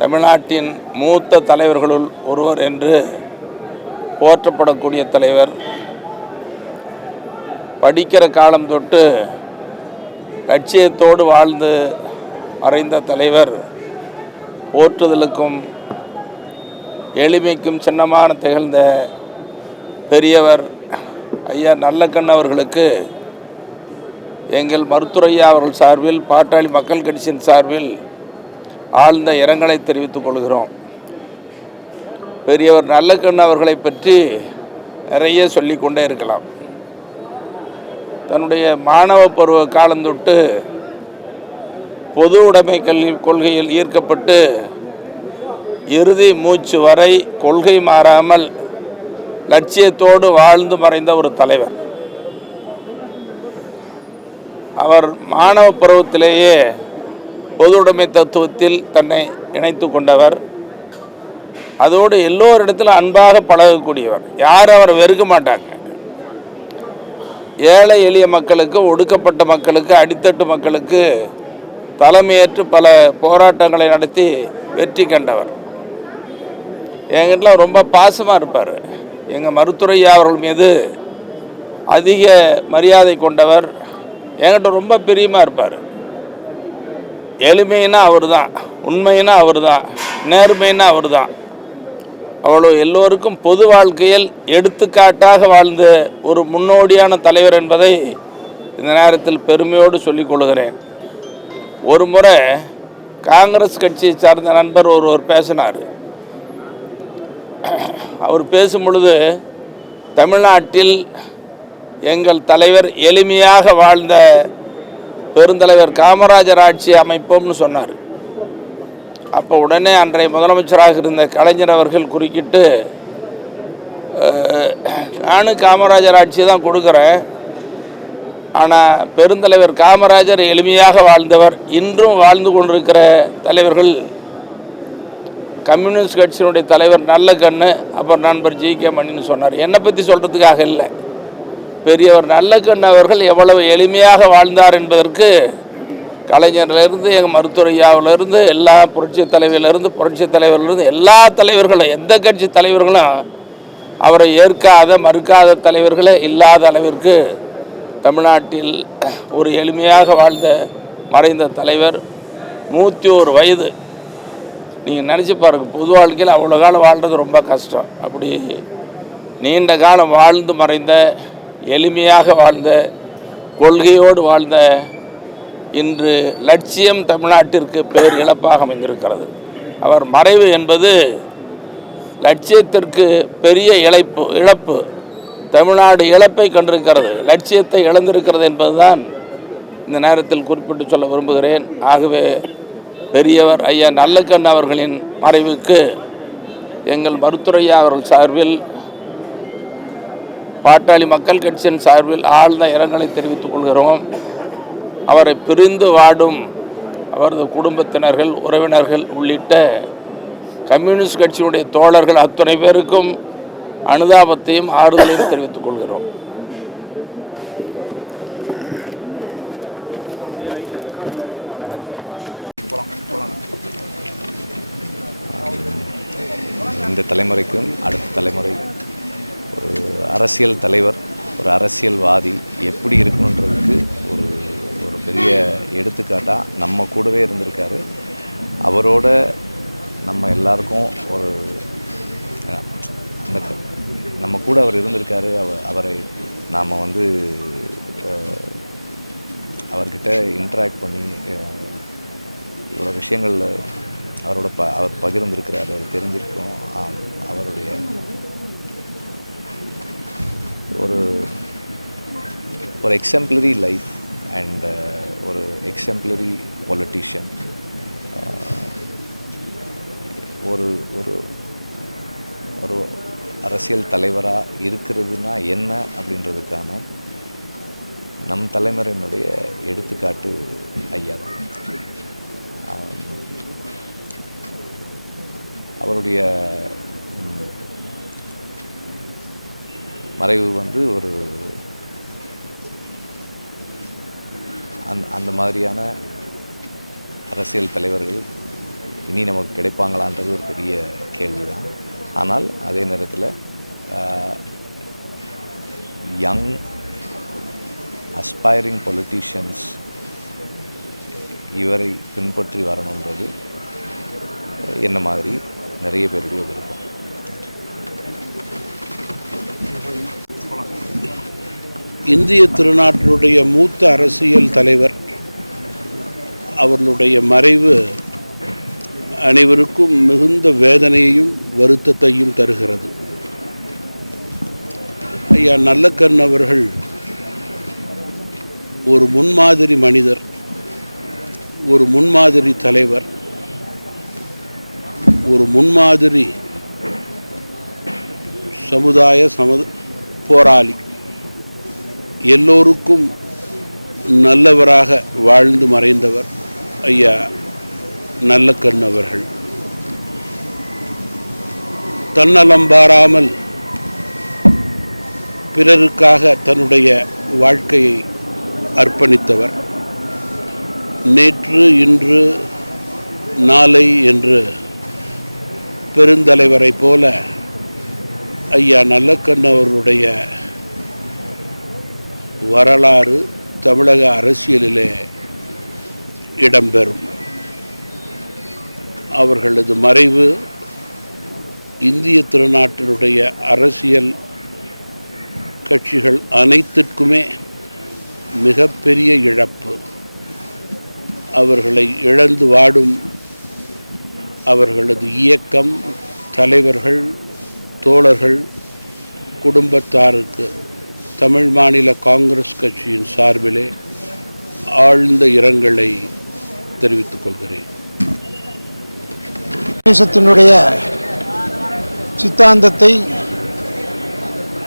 தமிழ்நாட்டின் மூத்த தலைவர்களுள் ஒருவர் என்று போற்றப்படக்கூடிய தலைவர், படிக்கிற காலம் தொட்டு லட்சியத்தோடு வாழ்ந்து மறைந்த தலைவர், போற்றுதலுக்கும் எளிமைக்கும் சின்னமான திகழ்ந்த பெரியவர் ஐயா நல்லக்கண்ணு அவர்களுக்கு எங்கள் மருத்துவரையா அவர்கள் சார்பில், பாட்டாளி மக்கள் கட்சியின் சார்பில் ஆழ்ந்த இரங்கலை தெரிவித்துக் கொள்கிறோம். பெரியவர் நல்லக்கண்ணு அவர்களை பற்றி நிறைய சொல்லிக்கொண்டே இருக்கலாம். தன்னுடைய மாணவ பருவ காலந்தொட்டு பொது உடைமை கல்வி கொள்கையில் ஈர்க்கப்பட்டு இறுதி மூச்சு வரை கொள்கை மாறாமல் லட்சியத்தோடு வாழ்ந்து மறைந்த ஒரு தலைவர். அவர் மாணவ பருவத்திலேயே பொதுவுடைமை தத்துவத்தில் தன்னை இணைத்து கொண்டவர். அதோடு எல்லோரிடத்திலும் அன்பாக பழகக்கூடியவர். யாரும் அவரை வெறுக்க மாட்டாங்க. ஏழை எளிய மக்களுக்கு, ஒடுக்கப்பட்ட மக்களுக்கு, அடித்தட்டு மக்களுக்கு தலைமையேற்று பல போராட்டங்களை நடத்தி வெற்றி கண்டவர். என்கிட்ட ரொம்ப பாசமாக இருப்பார். எங்கள் மருத்துவரையா அவர்கள் மீது அதிக மரியாதை கொண்டவர். என்கிட்ட ரொம்ப பிரியமாக இருப்பார். எளிமைன்னா அவர் தான், உண்மைன்னா அவர் தான், நேர்மைன்னா அவர் தான். அவ்வளோ எல்லோருக்கும் பொது வாழ்க்கையில் எடுத்துக்காட்டாக வாழ்ந்த ஒரு முன்னோடியான தலைவர் என்பதை இந்த நேரத்தில் பெருமையோடு சொல்லிக் கொள்கிறேன். ஒரு முறை காங்கிரஸ் கட்சியை சார்ந்த நண்பர் ஒருவர் பேசினார். அவர் பேசும் பொழுது தமிழ்நாட்டில் எங்கள் தலைவர் எளிமையாக வாழ்ந்த பெருந்தலைவர் காமராஜர் ஆட்சி அமைப்போம்னு சொன்னார். அப்போ உடனே அன்றைய முதலமைச்சராக இருந்த கலைஞர் அவர்கள் குறுக்கிட்டு, நானும் காமராஜர் ஆட்சியை தான் கொடுக்குறேன், ஆனால் பெருந்தலைவர் காமராஜர் எளிமையாக வாழ்ந்தவர். இன்றும் வாழ்ந்து கொண்டிருக்கிற தலைவர்கள் கம்யூனிஸ்ட் கட்சியினுடைய தலைவர் நல்லக்கண்ணு, அப்புறம் நண்பர் ஜி.கே. மணின்னு சொன்னார். என்னை பற்றி சொல்கிறதுக்காக இல்லை, பெரியவர் நல்லக்கண்ணு அவர்கள் எவ்வளவு எளிமையாக வாழ்ந்தார் என்பதற்கு கலைஞர்லேருந்து எங்கள் மருத்துவரையாவிலிருந்து எல்லா புரட்சித் தலைவர்லேருந்து எல்லா தலைவர்களும், எந்த கட்சி தலைவர்களும் அவரை ஏற்காத மறுக்காத தலைவர்களே இல்லாத அளவிற்கு தமிழ்நாட்டில் ஒரு எளிமையாக வாழ்ந்த மறைந்த தலைவர். 101 வயது. நீங்கள் நினச்சி பாருங்கள், பொது வாழ்க்கையில் அவ்வளோ காலம் வாழ்கிறது ரொம்ப கஷ்டம். அப்படி நீண்ட காலம் வாழ்ந்து மறைந்த, எளிமையாக வாழ்ந்த, கொள்கையோடு வாழ்ந்த, இன்று லட்சியம் தமிழ்நாட்டிற்கு பேர் இழப்பாக அமைந்திருக்கிறது. அவர் மறைவு என்பது லட்சியத்திற்கு பெரிய இழப்பு. தமிழ்நாடு இழப்பை கண்டிருக்கிறது, லட்சியத்தை இழந்திருக்கிறது என்பதுதான் இந்த நேரத்தில் குறிப்பிட்டு சொல்ல விரும்புகிறேன். ஆகவே பெரியவர் ஐயா நல்லக்கண்ணு அவர்களின் மறைவுக்கு எங்கள் மருத்துவரையா அவர்கள் சார்பில், பாட்டாளி மக்கள் கட்சியின் சார்பில் ஆழ்ந்த இரங்கலை தெரிவித்துக் கொள்கிறோம். அவரை பிரிந்து வாடும் அவரது குடும்பத்தினர்கள், உறவினர்கள் உள்ளிட்ட கம்யூனிஸ்ட் கட்சியினுடைய தோழர்கள் அத்தனை பேருக்கும் அனுதாபத்தையும் ஆறுதலையும் தெரிவித்துக் கொள்கிறோம். இந்த தலைமுறைக்கும் அடுத்த தலைமுறை ஒரு அரசியல் தலைவர், ஒரு அரசியல்வாதி எப்படி இருக்கணுன்றதுக்கு ஒரு பெரிய எடுத்துக்காட்டாக நம்ம கூடவே இருந்திருக்காரு. அவரோட நம்ம எல்லாருக்கும் ஒரு நம்ம கூட அவர் இருந்திருக்காரு. அவரை நாம் அவர்கிட்ட இன்ட்ராக்ட் பண்ணி இவ்வளோ விஷயங்களில் அவர் பகிர்ந்திருக்கிறாரு, அவர் தெரிஞ்சிருக்கோம். அவருடைய ஒரு எக்ஸாம்பிளரி லைஃப் அண்ட் ஒரு எக்ஸாம்பிளரி பொலிட்டிஷியன், ஒரு ஒரு ஒரு அரசியல் தலைவராக இருக்கிறதுனா என்ன அப்படின்றதுக்கான நம் தலைமுறையினுடைய எடுத்துக்காட்டு ஐயா தான். அவருடைய மறைவு ஒரு அந்த மாதிரியான அரசியல் தலைவர்கள் இனி நமக்கு கிடைப்பாங்களான்றது ஒரு பெரிய கேள்வி தான். ஆனால் அதே நேரத்தில் யங் அஸ்பைரிங் பொலிட்டீஷியன்ஸ் இவரை பின்பற்றி வரணுன்றது என்ன மாதிரி நிறைய பேருடைய விருப்பம். இந்திய திருநாட்டினுடைய மூத்த அரசியல் தலைவர் அவர்களுடைய மறைவு அனைவருக்கும் மிகுந்த வேதனையையும் வருத்தத்தையும் தருகிறது. ஐயா நல்லக்கண்ணு அவர்கள் ஒரு முன்மாதிரி மனிதர், ஒரு முன்மாதிரி தலைவர், ஒரு முன்மாதிரி சமுதாய போராளி, எல்லோருக்கும் நல்லவராக வாழ்ந்து மறைந்தவர் ஐயா நல்லக்கண் அவர்கள் தன்னலம் பாராமல் பிறருக்காக தன்னுடைய வாழ்க்கையை அர்ப்பணித்தவர். நேற்று இன்று நாளை என்று பெருந்தலைவரை போல ஐயா நல்லக்கண் அவர்களுடைய வரலாறு தமிழக அரசியலிலே இடம்பெறும். அவர்களது மறைவு இந்திய திருநாட்டினுடைய அரசியல் கட்சிகள் அனைத்திற்குமே மிகப்பெரிய இழப்பு. அவர்களை இழந்து வாடும் அவர்களது இயக்கம், தலைவர்கள், தோழர்கள், குடும்பத்தாருக்கு தமிழ் மாநில காங்கிரஸ் கட்சியின் சார்பிலே ஆழ்ந்த இரங்கலை தெரிவித்துக் கொள்கிறேன். தேசத்தினுடைய சித்தாந்தத்தை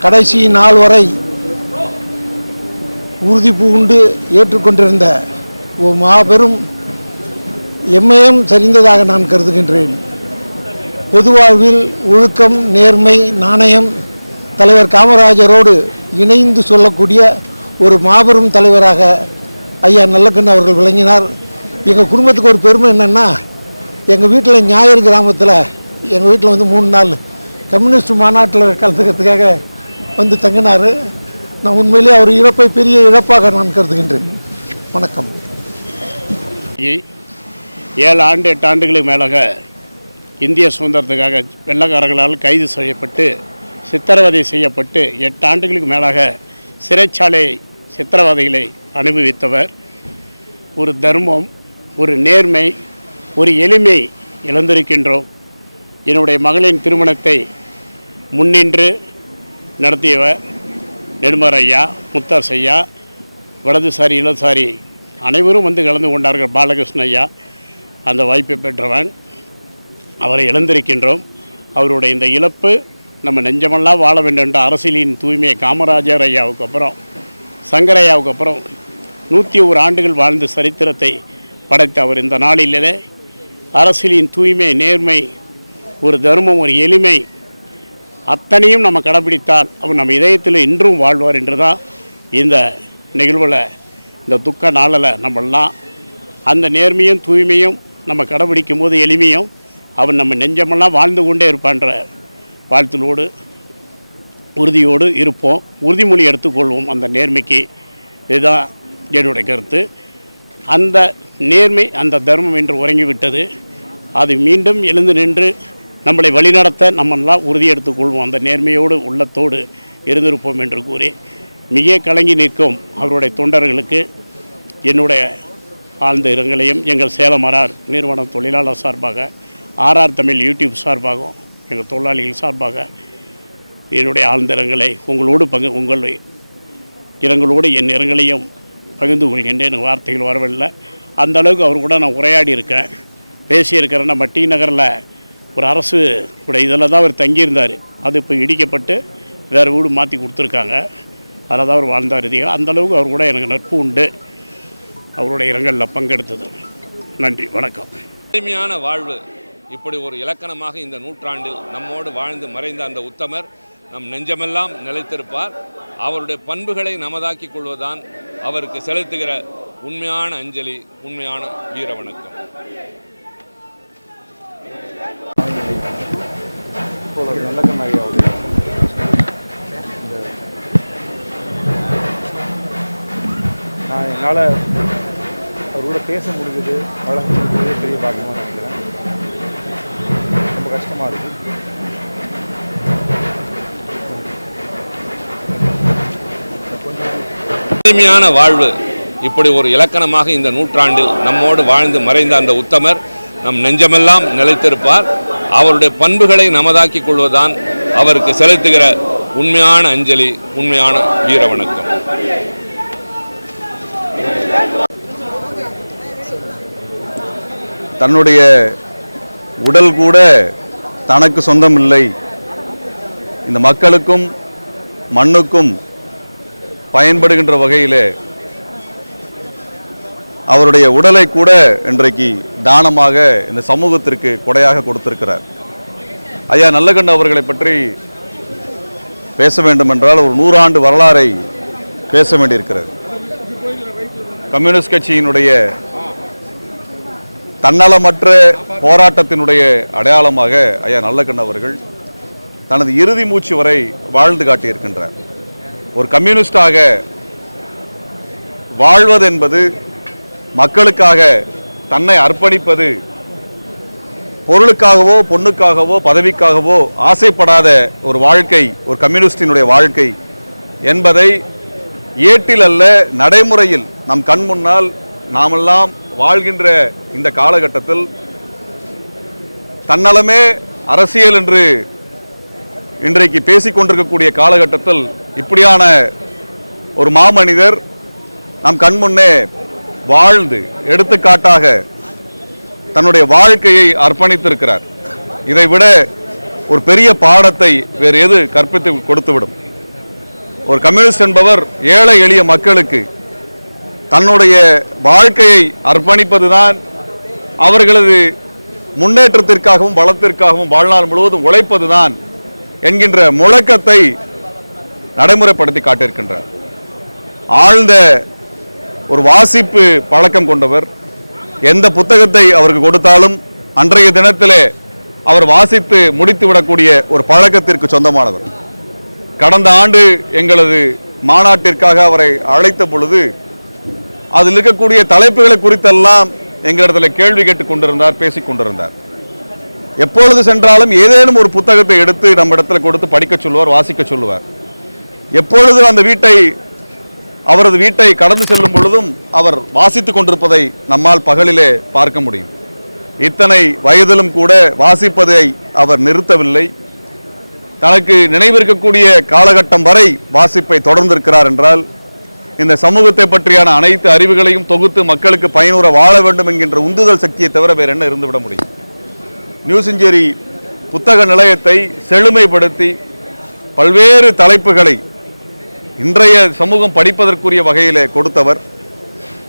கடைசி நாள் வரை உறுதி பூண்டு ஏற்றுக்கொண்டிருந்த ஒரு மாபெரும் எம்மையும் சரிந்ததாக நான் கருதுகின்றேன். பொது வாழ்வில் ஒழுக்கம், நேர்மை, நாணயம் தலைவர் காமராஜரோடு இணைந்து சொல்லக்கூடிய ஒரு மாபெரும் தலைவராக ஐயா நல்லக்கண் அவர்கள் விளங்கினார். எங்கள் குடும்பத்துக்கு ஒரு பெருமை என்னென்னா, எங்கள் வீட்டில் ஞாயிறு கிராமத்தில் எங்கள் வீட்டில் வந்து 3 நாள் கம்யூனிஸ்ட் மாநாட்டில் கலந்துக்கிறதுக்காக வந்து தங்கினார். நான் உண்மையிலே அவர் இழப்பை பெரிய இழப்பாக நான் கருதுகின்றேன். வணக்கம். 7 ஆண்டு 8 ஆண்டுகளுக்கு மேலாக இந்திய சுதந்திரத்துக்காக வெள்ளக்காரர்களால் கைது செய்யப்பட்டு சித்திரவதை செய்யப்பட்டு 8 ஆண்டுகளுக்கு மேலாக சிறைச்சாலை சித்திரவதைகளை அனுபவித்தவர். ஒரு தர்மம், ஒரு நேர்மை, ஒரு எளிமை இழந்திருக்கின்றோம். என்னுடைய மகளின் திருமணத்தை முன்னின்று நடத்தியவர் நெடுமார் ஐயா, முத்தாஸ் ஐயா, வலதுசாரி இடதுசாரி அனைவரும் வந்து கலந்து கொண்டார்கள். பாலகிருஷ்ண ஐயா அந்த வாய்ப்பை பெற்றவன். அவரை இழந்திருக்கின்றோம். அவருடைய இந்த இழப்பு நம்ம நெஞ்சமெல்லாம் வாழ வேண்டும் என்ற அரசியலின் தூய்மையை காமராஜர் ஐயாவுக்கு அப்புறம் சங்கர் ஐயாவுக்கு அப்புறம் 101 ஆண்டுகள் வாழ்ந்த சரித்திரத்தை படைத்த அவர் இந்த நாளிலே அரசியலின் தூய்மை, நேர்மை, ஒரு தர்மம், ஒரு எளிமை அத்தனையும் நம்ம கடைபிடித்தால் அவர் நம்ம இதயத்தில் இன்றும் வாழ்வார் என்று தான் இந்த நிகழ்வில், இந்த துக்க நாளில் நம்மளாம் அந்த நேர்மையும் தூய்மையும் நம்ம கடைபிடிக்கும் போது எளிமையும் அவர் நம்ம நெஞ்சமெல்லாம் வாழ்ந்து கொண்டே இருப்பான்ற வாழ்த்தினோடு உறுதியோடு இருப்போம். உறுதிமொழி எடுத்துக்கொள்வோம் அந்த நேர்மைக்கு. இதுதான் என்னுடைய கருத்து. அந்த நேர்மை, அந்த தர்மம் என்று உறங்கிவிட்டது. அது மீண்டும் எழுந்து நின்று நம்மளை வழிநடத்த நம்மெல்லாம் உறுதி எடுத்துக்கொள்வோம். அந்த நேர்மையோடு உள்ளத்தோடு இருந்திருப்போம் என்று கூறி மிக கலங்கி நிற்கும் அவருடைய தொண்டர்களுக்கு என்னுடைய ஆழ்ந்த இரங்கலையும் எங்கள் சேலம் ஆர்ஆர் நிறுவன தொழிலாளர் சார்பாக, ஆர்ஆர் தமிழ் யூடியூப் சார்பாகவும், எங்கள் தொழிலாளிகள் சார்பாக என்னுடைய ஆழ்ந்த இரங்கலை உங்கள் இரங்கலோடு என் இரங்கலையும் பகிர்ந்து கொள்கின்றேன். எனக்கு வார்த்தைகள் வரவில்லை. அந்த அளவுக்கு அவர் கூட நான் உரையாடி இருக்கேன், பேசியிருக்கிறேன். நம்ம டி நகரில் ஒரு அரசு கூட இதில் தான் அவர் தங்கியிருந்தார். அது இப்போ இடிக்கப்பட்டு வேறு வீடு மாற்றி கொடுத்துருக்காங்க. அதில் தான் அவர் வாழ்ந்தார். அந்தளவுக்கு அவர் கூட எனக்கு நட்பு உண்டு. அவருடைய இரங்கலில் பங்கெடுத்தது. நன்றி, வணக்கம். எளிமையான வாழ்வு இப்படி ஒரு இலக்கணமாக இந்த நூற்றாண்டில் நம்மோடு வாழ்ந்து மறைந்த அந்த உத்தமர் நம் நெஞ்சமெல்லாம் நிலைத்திருப்பார். அவருடைய பண்புகளை நமதாக்கிக் கொள்வதுதான் அவருக்கு செலுத்துகிற உண்மையான அஞ்சலி, உண்மையான வீர வணக்கம். நல்லக்கண் ஐயாவுடைய நான் என்னால் அவரோட பேச முடிஞ்சது, பழக முடிஞ்சதே பெரிய பாக்கியமாக நினைக்கிறேன். ரொம்ப கஷ்டமாக இருக்குது. எளிமையான வாழ்வு இப்படி ஒரு இலக்கணமாக இந்த நூற்றாண்டில் நம்மோடு வாழ்ந்து மறைந்த அந்த உத்தமர் நம் நெஞ்சமெல்லாம் நிலைத்திருப்பார். அவருடைய பண்புகளை நமதாக்கிக் கொள்வதுதான் அவருக்கு செலுத்துகிற உண்மையான அஞ்சலி, உண்மையான வீர வணக்கம். தன்னுடைய உடல் கூட தனக்கு சொந்தம் இல்லை, இந்த மக்களுக்கும் மண்ணுக்கும் பயன்படுகின்ற வகையில் அவருடைய உடலை கூட இன்றைக்கு தானமாக இந்த சமூகத்திற்கு கொடையாக கொடுத்திருக்கிறார். ஐயா நல்லகண்ணு அவர்களை பற்றி பேச வேண்டும் என்றால் ஒரு 100 ஆண்டு வரலாறை பேச வேண்டியிருக்கிறது. கம்யூனிஸ்ட் கட்சியினுடைய தன்னலமற்ற போராட்டத்தினுடைய அடையாளமாக ஐயா நல்லகண்ணு அவர்கள் தனது இறுதி மூச்சு வரை வாழ்ந்து காட்டியிருக்கின்றார். ஒரு கம்யூனிஸ்டாக வாழ்வது என்பது மக்களுக்காக தன்னை அர்ப்பணிப்பது, பொருளுக்காகவோ பொண்ணுக்காகவோ பதவிக்காகவோ ஆசைப்படாத ஒரு வாழ்க்கை, ஒரு கம்யூனிஸ்டினுடைய வாழ்க்கை என்பதை ஏட்டில் அல்ல நடைமுறையில் நம் கண் முன்னால் நாமெல்லாம் வாழ்கின்ற இந்த காலகட்டத்தில் தன்னலமே அரசியல் என்று இன்றைக்கு பேசிக்கொண்டிருக்கக்கூடிய காலகட்டத்தில் இப்படியான ஒரு மாமனிதர் நம் கண் முன்னே வாழ்ந்து எடுத்துக்காட்டாக தன்னுடைய வாழ்க்கையை அர்ப்பணித்திருக்கிறார். இதைவிட ஒரு பெரிய பாடத்தை வேறு எது கற்பித்து கொடுத்துவிடும்? ஒரு கம்யூனிஸ்ட் என்பவர் ஏழை எளிய மக்களுக்கு தன்னுடைய வாழ்க்கையை அர்ப்பணிப்பதுதான், அவர்களது முன்னேற்றத்திற்காகவும் வளத்திற்காகவும் வாழ்நாள் முழுவதும் உழைப்பதுதான் என்கின்ற முழக்கத்தை நடைமுறைப்படுத்தி காட்டியிருக்கின்றார். ஆழ்ந்த ஒரு வாசிப்பு பழக்கம் கொண்டவர். எந்த புத்தகத்தை அவருக்கு கொடுத்தாலும் அன்றைய தினத்திலே அவர் வாசித்து முடித்துவிடக்கூடிய ஒரு பழக்கத்திற்கு சொந்தமானவர். கடந்த ஆண்டு எங்களது மாநாட்டிற்காக அவரை அழைத்த பொழுது அதில் இருக்கக்கூடிய தலைப்புகளை குறித்தெல்லாம் எங்களிடத்தில் கேள்வி கேட்டுக் கொண்டிருந்தார், பேசிக் கொண்டிருந்தார். எப்பொழுது சென்றாலும் ஏதேனும் ஒரு புத்தகத்தை எடுத்து நம்ம இடத்துல கொடுத்து படிக்க சொல்லுவார், வாசிக்க சொல்லுவார். எப்பொழுது அந்த அவரது வீட்டை கடந்து செல்லும் பொழுதும் அவர் வாசித்துக் கொண்டிருப்பதை நம்மால் பகலிலே பார்க்க முடியும். இத்தனை வயதிலும் கூட வாசிப்பதை அவர் நிறுத்தவில்லை. தனக்கு நினைவிருக்கக்கூடிய காலகட்டம் வரை வாசிப்பை தொடர்ந்திருக்கிறார் என்றால் இந்த சமூகத்தை பற்றியான அனைத்து அறிவுகளையும் தொகுத்து மக்களுக்கு பயனுற வாழ வேண்டும் என்கின்ற உந்துதல் சக்தியை தவிர வேறு என்ன இருந்துவிட முடியும்? நியூ செஞ்சுரி புத்தக நிலையத்தை செழுமைப்படுத்தி பல்வேறு தலைப்புகளை இன்றைய சமூகம் படிப்பதற்குரிய வகையிலே கொடுத்தவர்.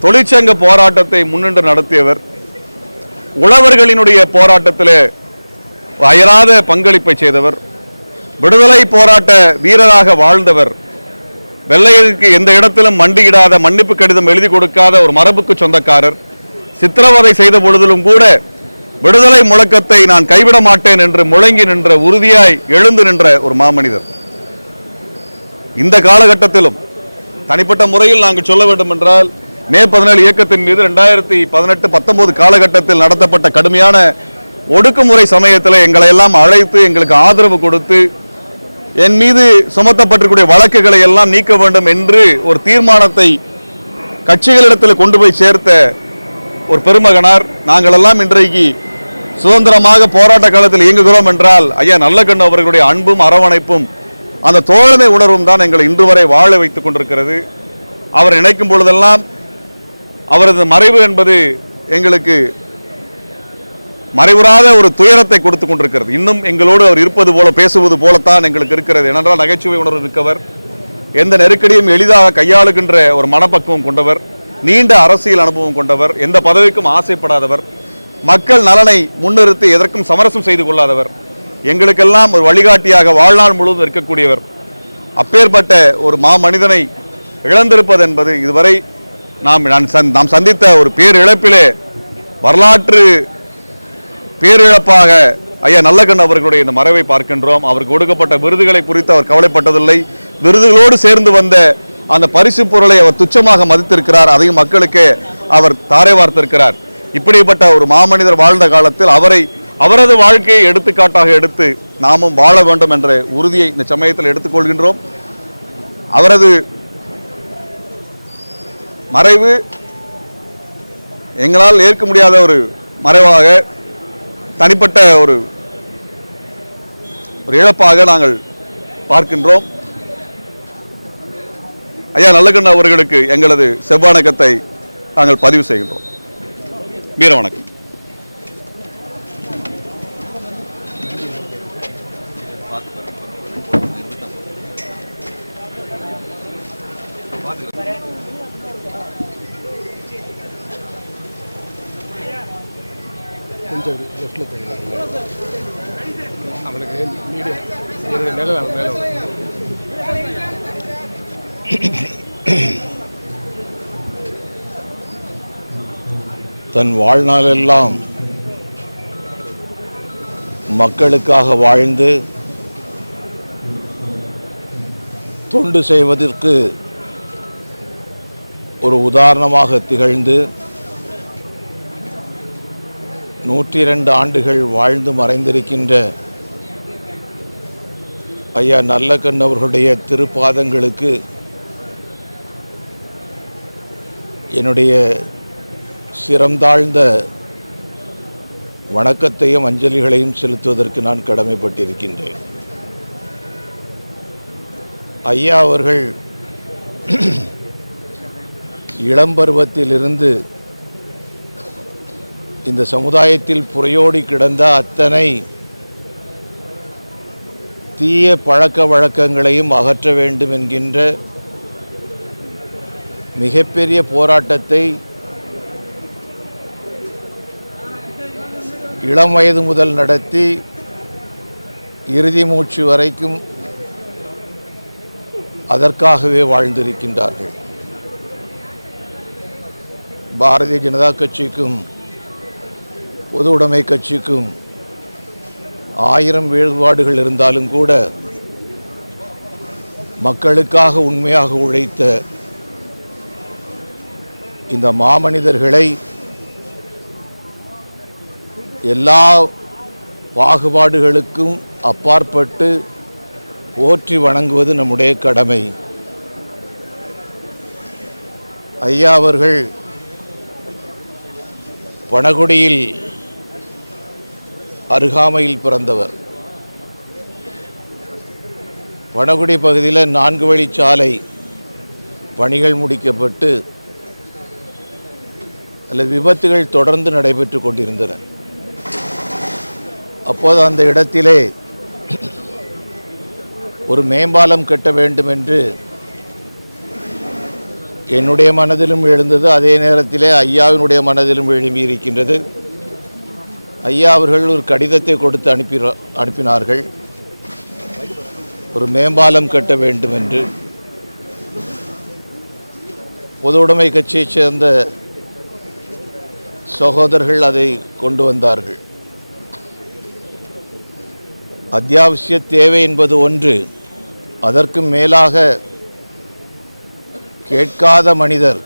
தொழிற்சங்க போராட்டத்தை முன்னின்று நடத்தியவர். உழவர்களினுடைய போராட்டத்திலே அயராத பங்களிப்பை செய்தவர். விடுதலை போராட்ட வீரராக வாழ்ந்தவர். வெள்ளையருக்கு எந்த இடத்திலும் மண்டியிடாத, மன்னிப்பு கடிதம் எழுதி கொடுக்காத ஒரு மரபுக்கு சொந்தக்காரர். சித்திரவதை செய்த பொழுதிலும் கூட விடுதலை முழக்கத்தை நான் கைவிட மாட்டேன் என்று முழங்கி நின்ற, உறுதியாய் எழுந்து நின்ற ஒரு மாமனிதர். இந்த காலகட்டத்திலும் தனிப்பட்ட முறையில் நாங்கள் சொல்ல வேண்டும் என்றால், மே 17 இயக்கத்தின் மீது 2018-19 காலகட்டத்தில் நடத்தப்பட்ட கடுமையான ஒடுக்குமுறை சமயத்தில் எங்களை எல்லாம் அழைத்து எங்களுக்கு ஆதரவு கொடுத்து என் மீது சுமத்தப்பட்டிருக்கூடிய வழக்குகளை எல்லாம் நீக்க வேண்டும் என்று ஒரு தீர்மானத்தை கட்சிகளிடத்தில் கொண்டு போய் சேர்த்த ஒரு பெருமகனார். நாங்கள் எல்லாம் இன்றைக்கு சுதந்திரமாக போராட்ட காலத்தில் இயங்குகிறோம் என்றால் ஐயா நல்லகண்ணு அவர்களுடைய அன்பும் அரவணைப்பும் அந்த தோழமை உணர்வும் தான் எங்களை இன்று வரை வாழ வைத்துக் கொண்டிருக்கிறது. அவர் நினைக்கும் பொழுதெல்லாம் அவரது மறைவு என்பது எங்களுக்கு மறைவுறாத ஒரு துயரத்தை கொடுத்து கொண்டிருக்கிறது. இன்னும் எங்களோடு அவர் இருப்பது போல, பேசுவது போலத்தான் எங்களுக்கு இருக்கிறது. ஏனென்றால் நகைச்சுவை உணர்வு இருக்கவர், எந்த நெருக்கடியும் எளிதாக கையாளுகின்ற ஒரு மனப்பக்குவம் கொண்டவர், நீண்ட அரசியல் அனுபவம் கொண்டவர், எந்த பதவிக்கும் ஆசைப்படாதவர், மக்கள் நலனை முன்னிறுத்தி எதற்கும் சமரசம் செய்து கொள்ளாதவர், எங்களுக்கெல்லாம் ஒரு வழிகாட்டியாக வாழ்நாள் முழுவதும் இருக்கக்கூடியவர். அப்பேற்பட்ட ஒரு மாமனிதனை இழந்திருப்பது என்பது இதுவரை நாம் சந்தித்த ஒரு பேரிழப்பிலே வரலாற்று பேரிழப்பாக ஐயா நல்லகண்ணு அவர்களுடைய இந்த மறைவை பார்க்கின்றோம். அவருக்கு கொடுக்கப்பட்ட விருதுகளை குறித்து அவர் கவலைப்பட்டதில்லை. விருதுகளோடு சேர்ந்து வந்த அந்த பரிசு பொருளை அவர் துச்சமாக மதித்திருக்கிறார். அதையும் மக்களுக்கு அவர் தாரை வார்த்திருக்கிறார். இப்படிப்பட்ட ஒரு மாமனிதர் வாழ்ந்த காலத்தில் அவரது வாழ்க்கையை எடுத்துக்காட்டாக எடுத்து நாமும் வாழ வேண்டும் என்ற உறுதியை இந்த சமயத்தில் எடுத்துக்கொள்கின்றோம். அவரது மறைவு எங்களால் ஏற்க முடியாத ஒரு மறைவாக, தனிப்பட்ட ஒரு இழப்பாக நாங்கள் பார்க்கின்றோம். ஐயா நல்லகண்ணு அவர்களுக்கு எங்களது செவ்வணக்கத்தை நாங்கள் பதிவு செய்கின்றோம். வீர வணக்கம். கொஞ்சம் லெஃப்டில் தெரியுது அவனுக்கு மீடியா என்னுடைய நிலை மேலே தன் வாழ்நாளெல்லாம் மக்களுக்காக வாழ்ந்து தொண்டு செய்வதற்கு ஒரு உதாரணமாக திகழ்ந்து 102 ஆண்டுகள் வாழ்ந்து மறைந்திருக்கின்ற ஐயா நல்லக்கண் அவர்களுடைய திருப்பாதங்களுக்கு என்னுடைய சிரம்தாழ்ந்த வணக்கத்தையும் அஞ்சலிகளையும் செலுத்துவதற்கு நான் கடமைப்பட்டிருக்கின்றேன். ஐயா அவர்கள் இளம்பருவத்திலிருந்து இந்த சமுதாயத்தில் புரையோடி கிடந்த அத்தனை தீய பழக்க வழக்கங்களையும் அகற்ற வேண்டும் என்கின்ற மிகப்பெரிய போராட்டத்தை இளம் வயது முதல் நடத்தி இறுதி மூச்சு வரைக்கும் அதற்காகவே வாழ்ந்திருக்கின்றார்கள். பாரதிய ஜனதா கட்சிக்கும் பொது உடைமை கட்சிக்கும் 1000 வேறுபாடுகள் இருந்தாலும் கூட மக்களுக்காக உண்மையாக உழைத்த இந்த மாமனிதர்களை எல்லா பாகுபாடுகளுக்கும் அப்பாற்பட்டு போற்றி வணங்குவது நம்முடைய கடமை. ஐயா அவர்கள் பணகுடியில் அருகாமையில் பிறந்தவர். பணகுடி பகுதியில் 4 வழிச்சாலை பணிகள் முடிக்கப்பட்டு அதில் விபத்துகள் தொடர்ந்து நடைபெற்று கொண்டிருந்தன. அப்போது அந்த இடத்திலே ஒரு மேம்பாலம் கட்ட வேண்டும் என்று என்னுடைய மனதிலும் எழுந்தது. அதே நேரத்திலே ஐயாவினுடைய மனதிலும் எழும்பியிருக்கின்றது. ஐயா அவர்கள் ஒரு கடிதத்தை கொடுத்து அனுப்பினார்கள், ஒரு மேம்பாலம் கட்ட வேண்டும் என்று. பொது உடைமை கட்சியைச் சேர்ந்த சகோதரர்கள் அதை கொண்டு வந்தார்கள். அத்தியாவசிய தேவை என்பது ஒன்று, அதற்கு மேலாக கேட்காத மனிதர்,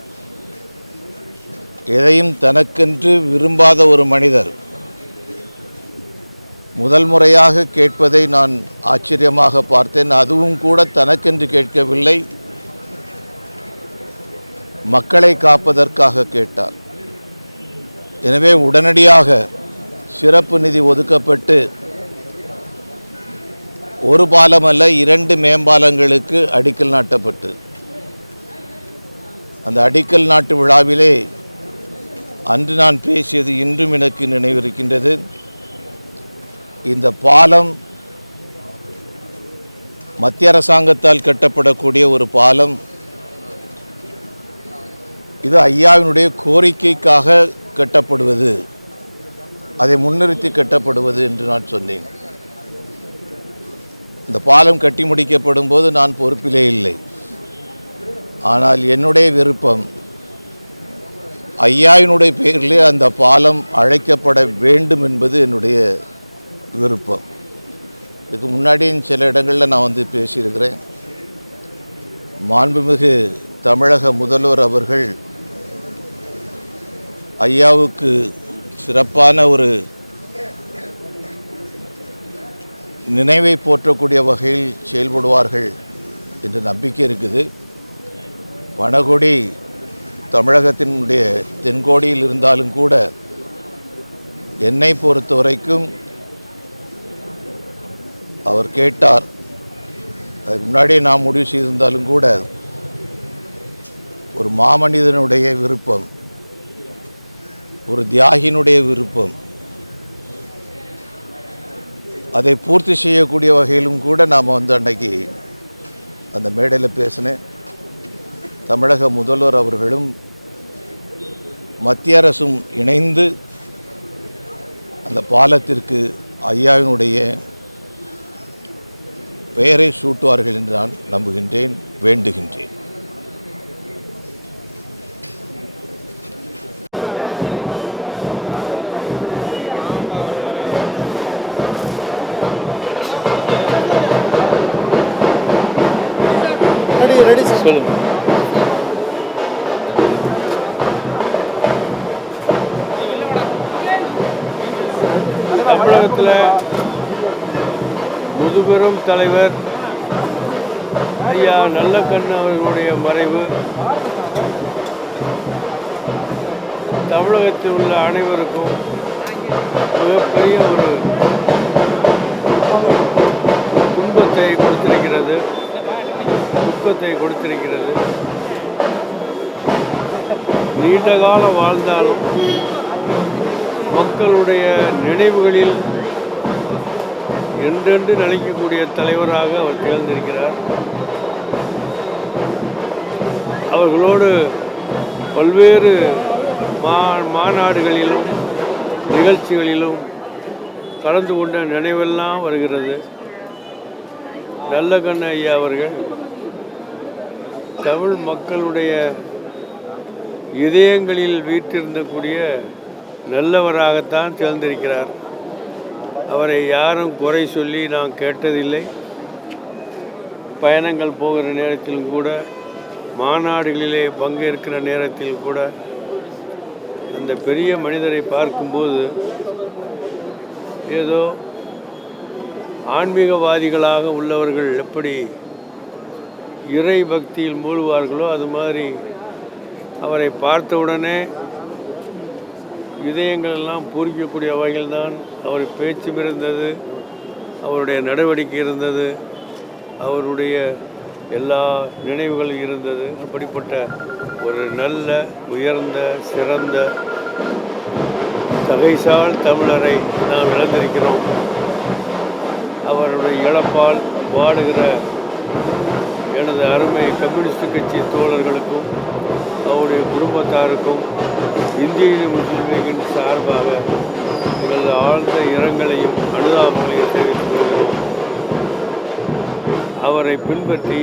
எதையும் தனக்கென்று விரும்பாத ஒரு மனிதர் முதல் முறையாக கேட்பதை நான் ஆச்சரியமாக பார்த்தேன். அதுவும் கூட தனக்கென்று கேட்கவில்லை, மக்களை காப்பதற்காக கேட்டார். எனவே உடனடியாக சிறப்பு நிதி ஒதுக்கப்பட்டு ஒரு பாலம் அல்ல 2 மேம்பாலங்களுக்கு அடிக்கல் நாட்டப்பட்டு, அந்த அடிக்கல் நாட்டு விழாவிலே அன்று நான் பேசியது இன்றும் எனக்கு நினைவிருக்கின்றது. இந்த பாலம் மத்திய அரசாங்கத்தால் கட்டப்படக்கூடிய ஒரு பாலம். இது ஐயாவினுடைய கோரிக்கைக்காக கட்டப்படுவது, அதை முன்னிறுத்தி கட்டப்படுவது என்று நான் சொன்னேன். இந்த பாலம் கட்டி முடிக்கப்படும் போது நான் பொறுப்பிலே இல்லை. ஆனால் என்னுடைய விருப்பம், ஐயாவினுடைய பெயரிலே அந்த பாலம் அழைக்கப்பட வேண்டும் என்பது என்னுடைய விருப்பம். இதுக்கு முன்னாடி சில இடங்களில் நான் வந்து பேசியிருக்கிறேன். மாண்புமிகு தமிழக முதல்வர் அவர்கள் ஐயாவுக்கு சிறப்பான ஒரு நினைவை போற்றக்கூடிய வகையில் செயல்படுவார்கள் என்ற நம்பிக்கை இருக்குது. பணகுடி தமிழகத்தினுடைய தென்கோடியில் இருந்தாலும் கூட என்னை பொறுத்த வரைக்கும் அவர் கேட்டார், அதுக்கு முன்னாடியே நான் முடிவு செய்திருந்தாலும் கூட ஒரு மாமனிதனுடைய விருப்பம், ஒரு தியாகியினுடைய விருப்பம், அதை பூர்த்தி செய்யக்கூடிய வகையிலும் கூட நாம் வந்து அன்றைக்கி அந்த மேடையில் பேசினேன். தமிழக முதல்வர் அவர்களும் மத்திய அரசும் இணைந்து அந்த பாலத்திற்கு ஐயாவினுடைய பெயரை சூட்டுவார்கள் என்று நான் நம்புகின்றேன், வேண்டுகின்றேன். சொல்லுங்க. தமிழகத்தில் முதுபெரும் தலைவர் ஐயா நல்லக்கண்ணு அவர்களுடைய மறைவு தமிழகத்தில் உள்ள அனைவருக்கும் மிகப்பெரிய ஒரு துன்பத்தை கொடுத்திருக்கிறது, துக்கத்தை கொடுத்திருக்கிறது. நீண்ட காலம் வாழ்ந்தாலும் மக்களுடைய நினைவுகளில் என்றென்று நிலைக்கக்கூடிய தலைவராக அவர் திகழ்ந்திருக்கிறார். அவர்களோடு பல்வேறு மாநாடுகளிலும் நிகழ்ச்சிகளிலும் கலந்து கொண்ட நினைவெல்லாம் வருகிறது. நல்லக்கண்ணு ஐயா அவர்கள் தமிழ் மக்களுடைய இதயங்களில் வீற்றிருந்தக்கூடிய நல்லவராகத்தான் திகழ்ந்திருக்கிறார். அவரை யாரும் குறை சொல்லி நான் கேட்டதில்லை. பயணங்கள் போகிற நேரத்திலும் கூட, மாநாடுகளிலே பங்கேற்கிற நேரத்தில் கூட அந்த பெரிய மனிதரை பார்க்கும்போது ஏதோ ஆன்மீகவாதிகளாக உள்ளவர்கள் எப்படி இறை பக்தியில் மூழ்குவார்களோ அது மாதிரி அவரை பார்த்தவுடனே இதயங்கள் எல்லாம் பூரிக்கக்கூடிய வகையில்தான் அவர் பேச்சும் இருந்தது, அவருடைய நடவடிக்கை இருந்தது, அவருடைய எல்லா நினைவுகளும் இருந்தது. அப்படிப்பட்ட ஒரு நல்ல உயர்ந்த சிறந்த தகைசால் தமிழரை நாம் இழந்திருக்கிறோம். அவருடைய இழப்பால் வாடுகிற எனது அருமை கம்யூனிஸ்ட் கட்சி தோழர்களுக்கும் அவருடைய குடும்பத்தாருக்கும் இந்திய முஸ்லீம் லீகின் சார்பாக எங்கள் ஆழ்ந்த இரங்கலையும் அனுதாபங்களையும் தெரிவித்துக் கொள்கிறோம். அவரை பின்பற்றி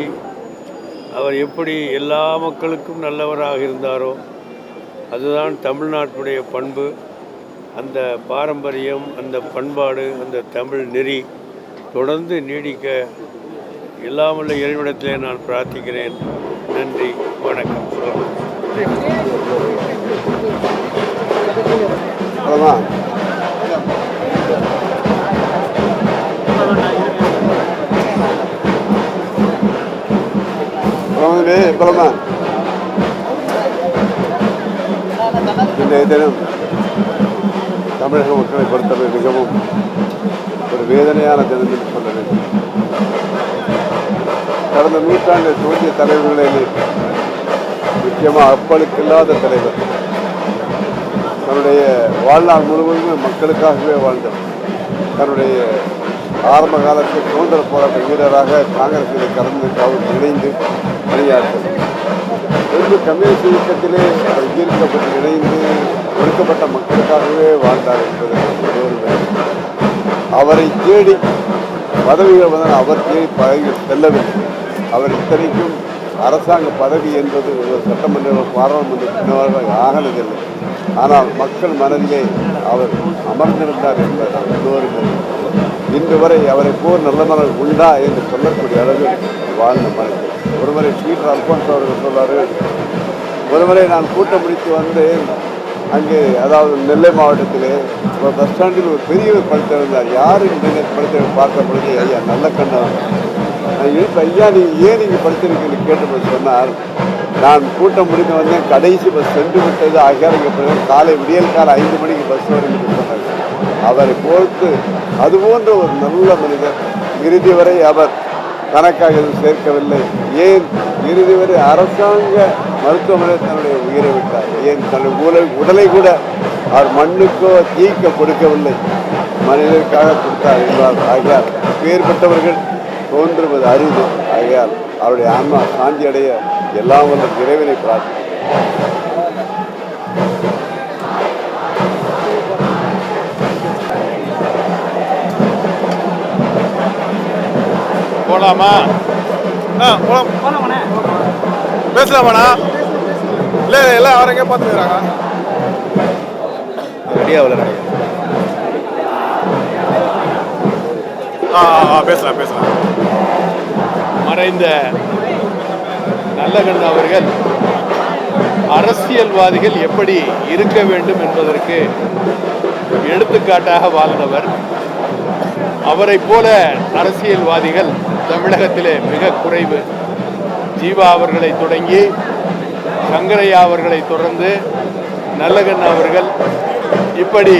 அவர் எப்படி எல்லா மக்களுக்கும் நல்லவராக இருந்தாரோ அதுதான் தமிழ்நாட்டுடைய பண்பு. அந்த பாரம்பரியம், அந்த பண்பாடு, அந்த தமிழ் நெறி தொடர்ந்து நீடிக்க எல்லாமுள்ள இறைவனிடத்திலே நான் பிரார்த்திக்கிறேன். நன்றி, வணக்கம். இன்றைய தினம் தமிழக மக்களை பொறுத்தவரை மிகவும் ஒரு வேதனையான தினம் என்று சொல்ல வேண்டும். கடந்த நூற்றாண்டு தோன்றிய தலைவர்களில் முக்கியமாக அப்பழுக்கில்லாத தலைவர், தன்னுடைய வாழ்நாள் முழுவதும் மக்களுக்காகவே வாழ்ந்தவர். தன்னுடைய ஆரம்ப காலத்தில் சுதந்திர போராட்ட வீரராக காங்கிரஸில் கலந்து இணைந்து பணியாற்றினார். பின்பு கம்யூனிஸ்ட் இயக்கத்திலே ஈர்க்கப்பட்டு இணைந்து ஒடுக்கப்பட்ட மக்களுக்காகவே வாழ்ந்தார் என்பது அவரை தேடி பதவிகள் வந்து அவர் தேடி பதவிகள் செல்லவில்லை. அவர் இத்தனைக்கும் அரசாங்க பதவி என்பது ஒரு சட்டமன்ற பாராளுமன்ற ஆகனதில்லை. ஆனால் மக்கள் மனதிலே அவர் அமர்ந்திருந்தார் என்பது இன்னொரு இன்று வரை அவரை போர் நல்ல மனம் உண்டா என்று சொல்லக்கூடிய அளவில் வாழ்ந்த மனிதர். ஒருமுறை பீட்டர் அல்போன்ஸ் அவர்கள் சொல்வார்கள், ஒருமுறை நான் கூட்டம் முடித்து வந்தேன். அங்கே அதாவது நெல்லை மாவட்டத்திலே ஒரு பஸ் ஸ்டாண்டில் ஒரு பெரியவர் படித்திருந்தார். யார் இந்த படித்தவர் பார்த்த பொழுது ஐயா நல்லக்கண்ணு. நான் எழுப்ப, ஐயா நீங்கள் ஏன் நீங்கள் படித்திருக்கீங்க கேட்டபோது சொன்னார், நான் கூட்டம் முடிந்து வந்தேன், கடைசி பஸ் சென்று விட்டது, ஆகியாரிக்கப்படுது, காலை விடியல் காலை 5 மணிக்கு பஸ் வரும் என்று சொன்னார். அவரை பொறுத்து அதுபோன்ற ஒரு நல்ல மனிதர். இறுதி வரை அவர் தனக்காக எதுவும் சேர்க்கவில்லை. ஏன் இறுதி வரை அரசாங்க மருத்துவமனை தன்னுடைய உயிரை விட்டார். ஏன் தன்னுடைய உடலை கூட அவர் மண்ணுக்கோ தீக்க கொடுக்கவில்லை, மனிதருக்காக கொடுத்தார் என்றார். ஆகையால் பேர்பட்டவர்கள் தோன்றுவது அரிது. ஆகையால் அவருடைய ஆன்மா சாந்தி அடைய எல்லாம் வல்ல இறைவனை பிரார்த்திக்கிறேன். போகலாமா? பேசலாமாண்ணா? இல்லை எல்லாம் அவரங்க பார்த்துக்கிறாங்க. ரெடியாவில் பேசலாம். மறைந்த நல்லகண்ணு அவர்கள் அரசியல்வாதிகள் எப்படி இருக்க வேண்டும் என்பதற்கு எடுத்துக்காட்டாக வாழ்ந்தவர். அவரை போல அரசியல்வாதிகள் தமிழகத்திலே மிக குறைவு. ஜீவா அவர்களை தொடங்கி சங்கரையா அவர்களை தொடர்ந்து நல்லகண்ணு அவர்கள், இப்படி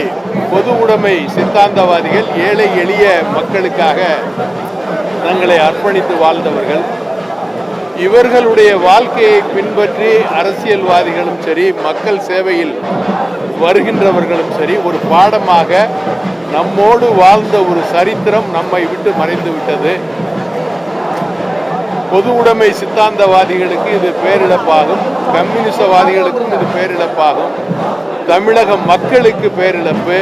பொது உடைமை சித்தாந்தவாதிகள் ஏழை எளிய மக்களுக்காக தங்களை அர்ப்பணித்து வாழ்ந்தவர்கள். இவர்களுடைய வாழ்க்கையை பின்பற்றி அரசியல்வாதிகளும் சரி, மக்கள் சேவையில் வருகின்றவர்களும் சரி, ஒரு பாடமாக நம்மோடு வாழ்ந்த ஒரு சரித்திரம் நம்மை விட்டு மறைந்து விட்டது. பொது உடைமை சித்தாந்தவாதிகளுக்கு இது பேரிழப்பாகும், கம்யூனிசவாதிகளுக்கும் இது பேரிழப்பாகும், தமிழக மக்களுக்கு பேரிழப்பு,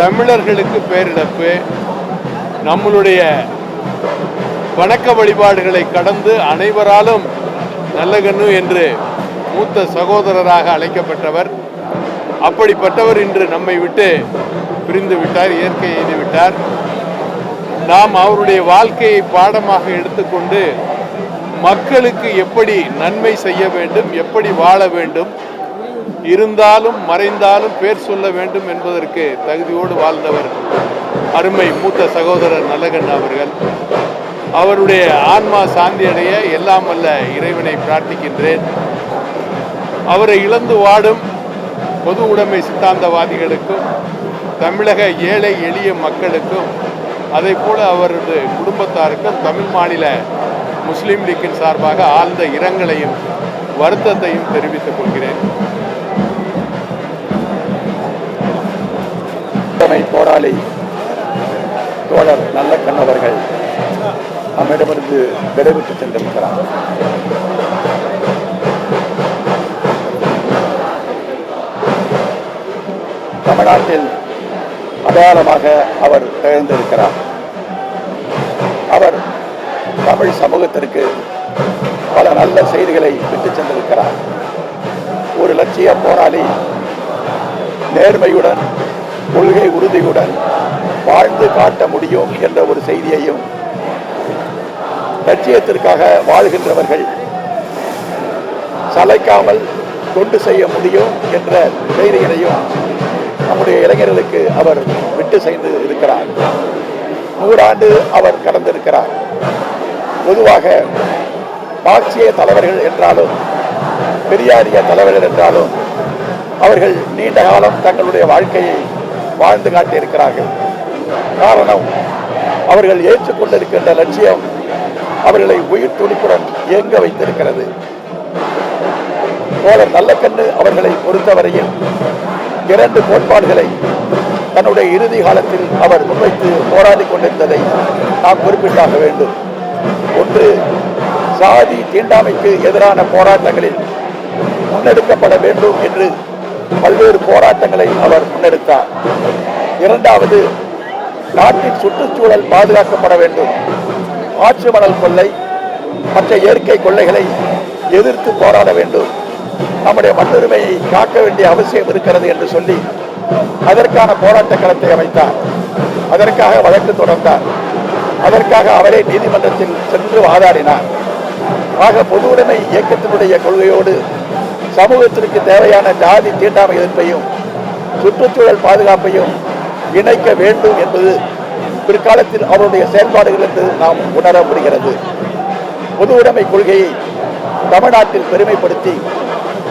தமிழர்களுக்கு பேரிழப்பு. நம்மளுடைய வணக்க வழிபாடுகளை கடந்து அனைவராலும் நல்லகண்ணு என்று மூத்த சகோதரராக அழைக்கப்பட்டவர். அப்படிப்பட்டவர் இன்று நம்மை விட்டு பிரிந்து விட்டார், இயற்கை எய்து விட்டார். நாம் அவருடைய வாழ்க்கையை பாடமாக எடுத்துக்கொண்டு மக்களுக்கு எப்படி நன்மை செய்ய வேண்டும், எப்படி வாழ வேண்டும், இருந்தாலும் மறைந்தாலும் பேர் சொல்ல வேண்டும் என்பதற்கு தகுதியோடு வாழ்ந்தவர் அருமை மூத்த சகோதரர் நல்லகண்ணு அவர்கள். அவருடைய ஆன்மா சாந்தியடைய எல்லாம் வல்ல இறைவனை பிரார்த்திக்கின்றேன். அவரை இழந்து வாடும் பொது உடைமை சித்தாந்தவாதிகளுக்கும் தமிழக ஏழை எளிய மக்களுக்கும் அதே போல அவரது குடும்பத்தாருக்கும் தமிழ் மாநில முஸ்லீம் லீக்கின் சார்பாக ஆழ்ந்த இரங்கலையும் வருத்தத்தையும் தெரிவித்துக் கொள்கிறேன். போராளி தோழர் நல்லகண்ணு அவர்கள் நம்மிடமிருந்து விடைபெற்று சென்றிருக்கிறார். தமிழ்நாட்டில் அடையாளமாக அவர் திகழ்ந்திருக்கிறார். அவர் தமிழ் சமூகத்திற்கு பல நல்ல செய்திகளை விட்டு சென்றிருக்கிறார். ஒரு லட்சிய போராளி நேர்மையுடன் கொள்கை உறுதியுடன் வாழ்ந்து காட்ட முடியும் என்ற ஒரு செய்தியையும், லட்சியத்திற்காக வாழ்கின்றவர்கள் சளைக்காமல் கொண்டு செய்ய முடியும் என்ற செய்திகளையும் நம்முடைய இளைஞர்களுக்கு அவர் விட்டு செய்து இருக்கிறார். 100 ஆண்டு அவர் கடந்திருக்கிறார். பொதுவாக மார்க்சிய தலைவர்கள் என்றாலும் பெரியாரிய தலைவர்கள் என்றாலும் அவர்கள் நீண்ட காலம் தங்களுடைய வாழ்க்கையை வாழ்ந்து காட்டியிருக்கிறார்கள். காரணம், அவர்கள் ஏற்றுக்கொண்டிருக்கின்ற லட்சியம் அவர்களை உயிர் துடிப்புடன் இயங்க வைத்திருக்கிறது. தோழர் நல்லகண்ணு அவர்களை பொறுத்தவரையில் 2 கோட்பாடுகளை தன்னுடைய இறுதி காலத்தில் அவர் முன்வைத்து போராடி கொண்டிருந்ததை நாம் குறிப்பிட்டாக வேண்டும். ஒன்று, சாதி தீண்டாமைக்கு எதிரான போராட்டங்களில் முன்னெடுக்கப்பட வேண்டும் என்று பல்வேறு போராட்டங்களை அவர் முன்னெடுத்தார். 2வது, நாட்டின் சுற்றுச்சூழல் பாதுகாக்கப்பட வேண்டும், ஆற்று மணல் கொள்ளை மற்ற இயற்கை கொள்ளைகளை எதிர்த்து போராட வேண்டும், நம்முடைய மண்ணுரிமையை காக்க வேண்டிய அவசியம் இருக்கிறது என்று சொல்லி அதற்கான போராட்ட களத்தை அமைத்தார். அதற்காக வழக்கு தொடர்ந்தார். அதற்காக அவரே நீதிமன்றத்தில் சென்று வாதாடினார். ஆக பொது உடைமை இயக்கத்தினுடைய கொள்கையோடு சமூகத்திற்கு தேவையான ஜாதி தீண்டாமை எதிர்ப்பையும் சுற்றுச்சூழல் பாதுகாப்பையும் இணைக்க வேண்டும் என்பது பிற்காலத்தில் அவருடைய செயல்பாடுகள் என்று நாம் உணர முடிகிறது. பொது உடைமை கொள்கையை தமிழ்நாட்டில் பெருமைப்படுத்தி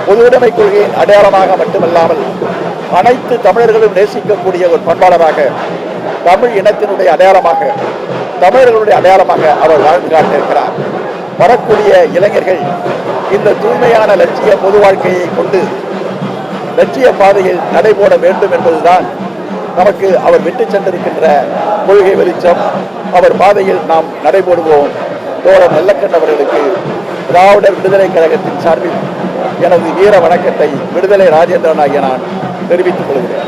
பொது உடைமை கொள்கையின் அடையாளமாக மட்டுமல்லாமல் அனைத்து தமிழர்களும் நேசிக்கக்கூடிய ஒரு பண்பாளராக, தமிழ் இனத்தினுடைய அடையாளமாக, தமிழர்களுடைய அடையாளமாக அவர் வாழ்ந்து காட்டியிருக்கிறார். வரக்கூடிய இளைஞர்கள் இந்த தூய்மையான லட்சிய பொது வாழ்க்கையை கொண்டு லட்சிய பாதையில் நடைபோட வேண்டும் என்பதுதான் நமக்கு அவர் விட்டு சென்றிருக்கின்ற கொள்கை வெளிச்சம். அவர் பாதையில் நாம் நடைபோடுவோம். தோழர் நல்லகண்ணு அவர்களுக்கு திராவிடர் விடுதலை கழகத்தின் சார்பில் எனது வீர வணக்கத்தை விடுதலை ராஜேந்திரன் ஆகிய நான் தெரிவித்துக் கொள்கிறேன்.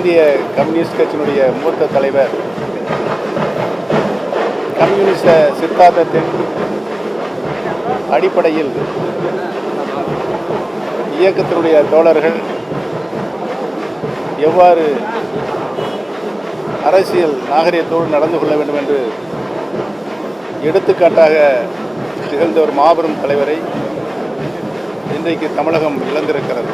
இந்திய கம்யூனிஸ்ட் கட்சியினுடைய மூத்த தலைவர் கம்யூனிச சித்தாந்தத்தின் அடிப்படையில் இயக்கத்தினுடைய தோழர்கள் எவ்வாறு அரசியல் நாகரிகத்தோடு நடந்து கொள்ள வேண்டும் என்று எடுத்துக்காட்டாக திகழ்ந்த ஒரு மாபெரும் தலைவரை இன்றைக்கு தமிழகம் இழந்திருக்கிறது.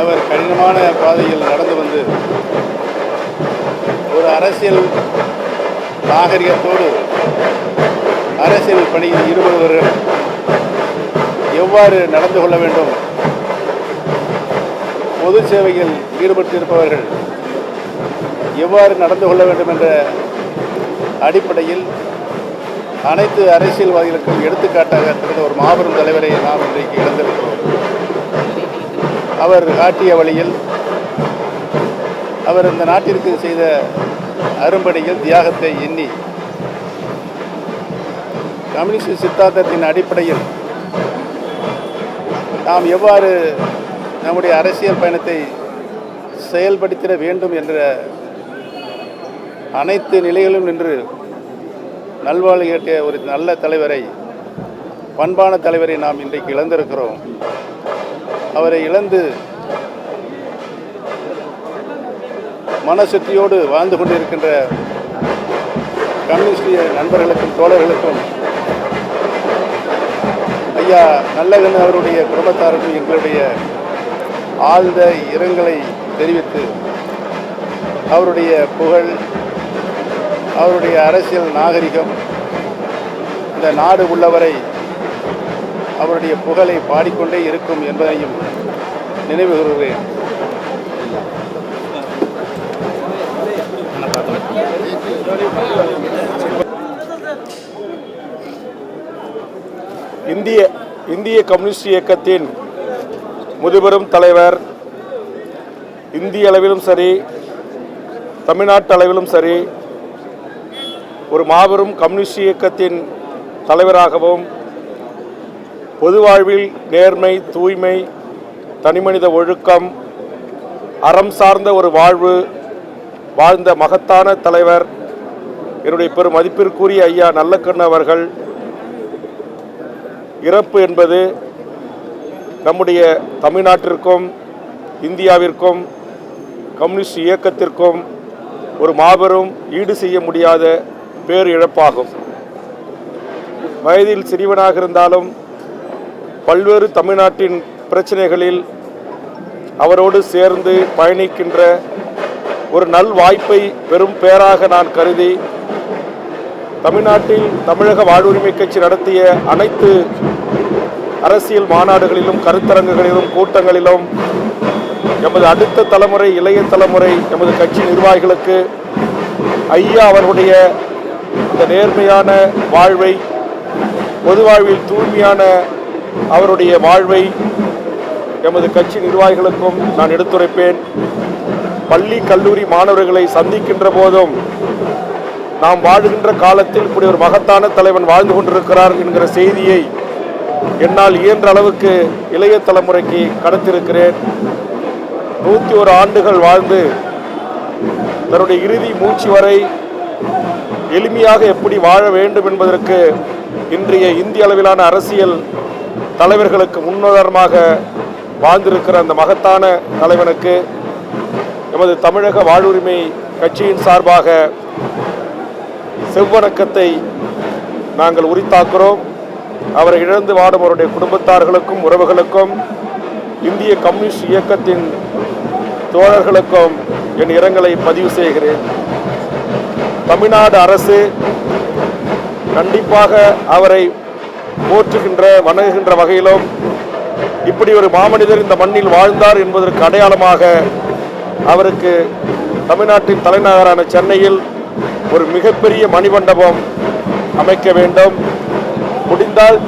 அவர் கடினமான பாதையில் நடந்து வந்து ஒரு அரசியல் நாகரிகத்தோடு அரசியல் பணியில் ஈடுபடுபவர்கள் எவ்வாறு நடந்து கொள்ள வேண்டும், பொது சேவையில் ஈடுபட்டிருப்பவர்கள் எவ்வாறு நடந்து கொள்ள வேண்டும் என்ற அடிப்படையில் அனைத்து அரசியல்வாதிகளுக்கும் எடுத்துக்காட்டாக திகழ்ந்த ஒரு மாபெரும் தலைவரை நாம் இன்றைக்கு இழந்திருக்கிறோம். அவர் காட்டிய வழியில் அவர் இந்த நாட்டிற்கு செய்த அரும்பணியில் தியாகத்தை எண்ணி கம்யூனிஸ்ட் சித்தாந்தத்தின் அடிப்படையில் நாம் எவ்வாறு நம்முடைய அரசியல் பயணத்தை செயல்படுத்திட வேண்டும் என்ற அனைத்து நிலைகளிலும் நின்று நல்வாழ்வு கேட்டிய ஒரு நல்ல தலைவரை, பண்பான தலைவரை நாம் இன்றைக்கு இழந்திருக்கிறோம். அவரை இழந்து மனசுத்தியோடு வாழ்ந்து கொண்டிருக்கின்ற கம்யூனிஸ்டிய நண்பர்களுக்கும் தோழர்களுக்கும் ஐயா நல்லகண்ணு அவருடைய குடும்பத்தாருக்கும் எங்களுடைய ஆழ்ந்த இரங்கலை தெரிவித்து அவருடைய புகழ், அவருடைய அரசியல் நாகரிகம் இந்த நாடு உள்ளவரை அவருடைய புகழை பாடிக்கொண்டே இருக்கும் என்பதையும் நினைவு கூறுகிறேன். இந்திய கம்யூனிஸ்ட் இயக்கத்தின் முதுபெரும் தலைவர், இந்திய அளவிலும் சரி தமிழ்நாட்டு அளவிலும் சரி ஒரு மாபெரும் கம்யூனிஸ்ட் இயக்கத்தின் தலைவராகவும் பொது வாழ்வில் நேர்மை, தூய்மை, தனிமனித ஒழுக்கம், அறம் சார்ந்த ஒரு வாழ்வு வாழ்ந்த மகத்தான தலைவர் என்னுடைய பெரும் மதிப்பிற்குரிய ஐயா நல்லக்கண்ணு அவர்கள் இறப்பு என்பது நம்முடைய தமிழ்நாட்டிற்கும் இந்தியாவிற்கும் கம்யூனிஸ்ட் இயக்கத்திற்கும் ஒரு மாபெரும் ஈடு செய்ய முடியாத பேர் இழப்பாகும். வயதில் சிறியவனாக இருந்தாலும் பல்வேறு தமிழ்நாட்டின் பிரச்சனைகளில் அவரோடு சேர்ந்து பயணிக்கின்ற ஒரு நல் வாய்ப்பை பெரும் பேராக நான் கருதி தமிழ்நாட்டில் தமிழக வாழ்வுரிமை கட்சி நடத்திய அனைத்து அரசியல் மாநாடுகளிலும் கருத்தரங்குகளிலும் கூட்டங்களிலும் எமது அடுத்த தலைமுறை, இளைய தலைமுறை, எமது கட்சி நிர்வாகிகளுக்கு ஐயா அவருடைய இந்த நேர்மையான வாழ்வை, பொது வாழ்வில் தூய்மையான அவருடைய வாழ்வை எமது கட்சி நிர்வாகிகளுக்கும் நான் எடுத்துரைப்பேன். பள்ளி கல்லூரி மாணவர்களை சந்திக்கின்ற போதும் நாம் வாழுகின்ற காலத்தில் இப்படி ஒரு மகத்தான தலைவன் வாழ்ந்து கொண்டிருக்கிறார் என்கிற செய்தியை என்னால் இயன்ற அளவுக்கு இளைய தலைமுறைக்கு கடத்திருக்கிறேன். 101 ஆண்டுகள் வாழ்ந்து தன்னுடைய இறுதி மூச்சு வரை எளிமையாக எப்படி வாழ வேண்டும் என்பதற்கு இன்றைய இந்திய அளவிலான அரசியல் தலைவர்களுக்கு முன்னுதாரணமாக வாழ்ந்திருக்கிற அந்த மகத்தான தலைவனுக்கு எமது தமிழக வாழ்வுரிமை கட்சியின் சார்பாக செவ்வணக்கத்தை நாங்கள் உரித்தாக்குகிறோம். அவரை இழந்து வாடும் அவருடைய குடும்பத்தார்களுக்கும் உறவுகளுக்கும் இந்திய கம்யூனிஸ்ட் இயக்கத்தின் தோழர்களுக்கும் என் இரங்கலை பதிவு செய்கிறேன். தமிழ்நாடு அரசு கண்டிப்பாக அவரை போற்றுகின்ற வணங்குகின்ற வகையிலும் இப்படி ஒரு மாமனிதர் இந்த மண்ணில் வாழ்ந்தார் என்பதற்கு அடையாளமாக அவருக்கு தமிழ்நாட்டின் தலைநகரான சென்னையில் ஒரு மிகப்பெரிய மணிமண்டபம் அமைக்க வேண்டும். முடிந்தால்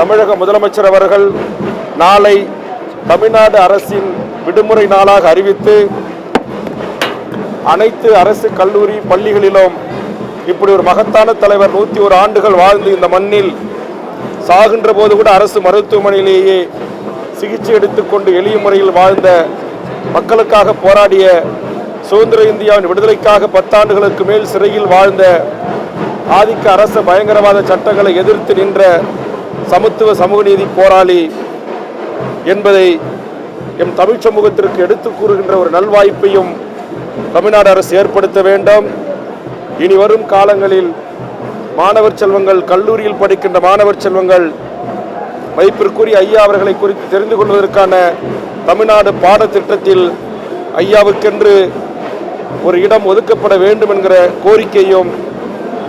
தமிழக முதலமைச்சர் அவர்கள் நாளை தமிழ்நாடு அரசின் விடுமுறை நாளாக அறிவித்து அனைத்து அரசு கல்லூரி பள்ளிகளிலும் இப்படி ஒரு மகத்தான தலைவர் 101 ஆண்டுகள் வாழ்ந்து இந்த மண்ணில் சாகின்ற போது கூட அரசு மருத்துவமனையிலேயே சிகிச்சை எடுத்துக்கொண்டு எளிய முறையில் வாழ்ந்த மக்களுக்காக போராடிய சுதந்திர இந்தியாவின் விடுதலைக்காக 10 ஆண்டுகளுக்கு மேல் சிறையில் வாழ்ந்த ஆதிக்க அரச பயங்கரவாத சட்டங்களை எதிர்த்து நின்ற சமத்துவ சமூக நீதி போராளி என்பதை எம் தமிழ் சமூகத்திற்கு எடுத்து கூறுகின்ற ஒரு நல்வாய்ப்பையும் தமிழ்நாடு அரசு ஏற்படுத்த வேண்டும். இனி வரும் காலங்களில் மாணவர் செல்வங்கள், கல்லூரியில் படிக்கின்ற மாணவர் செல்வங்கள் மதிப்பிற்குரிய ஐயா அவர்களை குறித்து தெரிந்து கொள்வதற்கான தமிழ்நாடு பாடத்திட்டத்தில் ஐயாவுக்கென்று ஒரு இடம் ஒதுக்கப்பட வேண்டும் என்கிற கோரிக்கையும்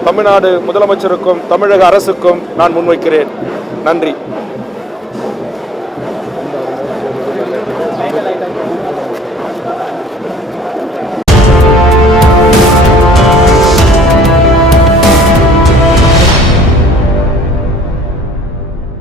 தமிழ்நாடு முதலமைச்சருக்கும் தமிழக அரசுக்கும் நான் முன்வைக்கிறேன். நன்றி.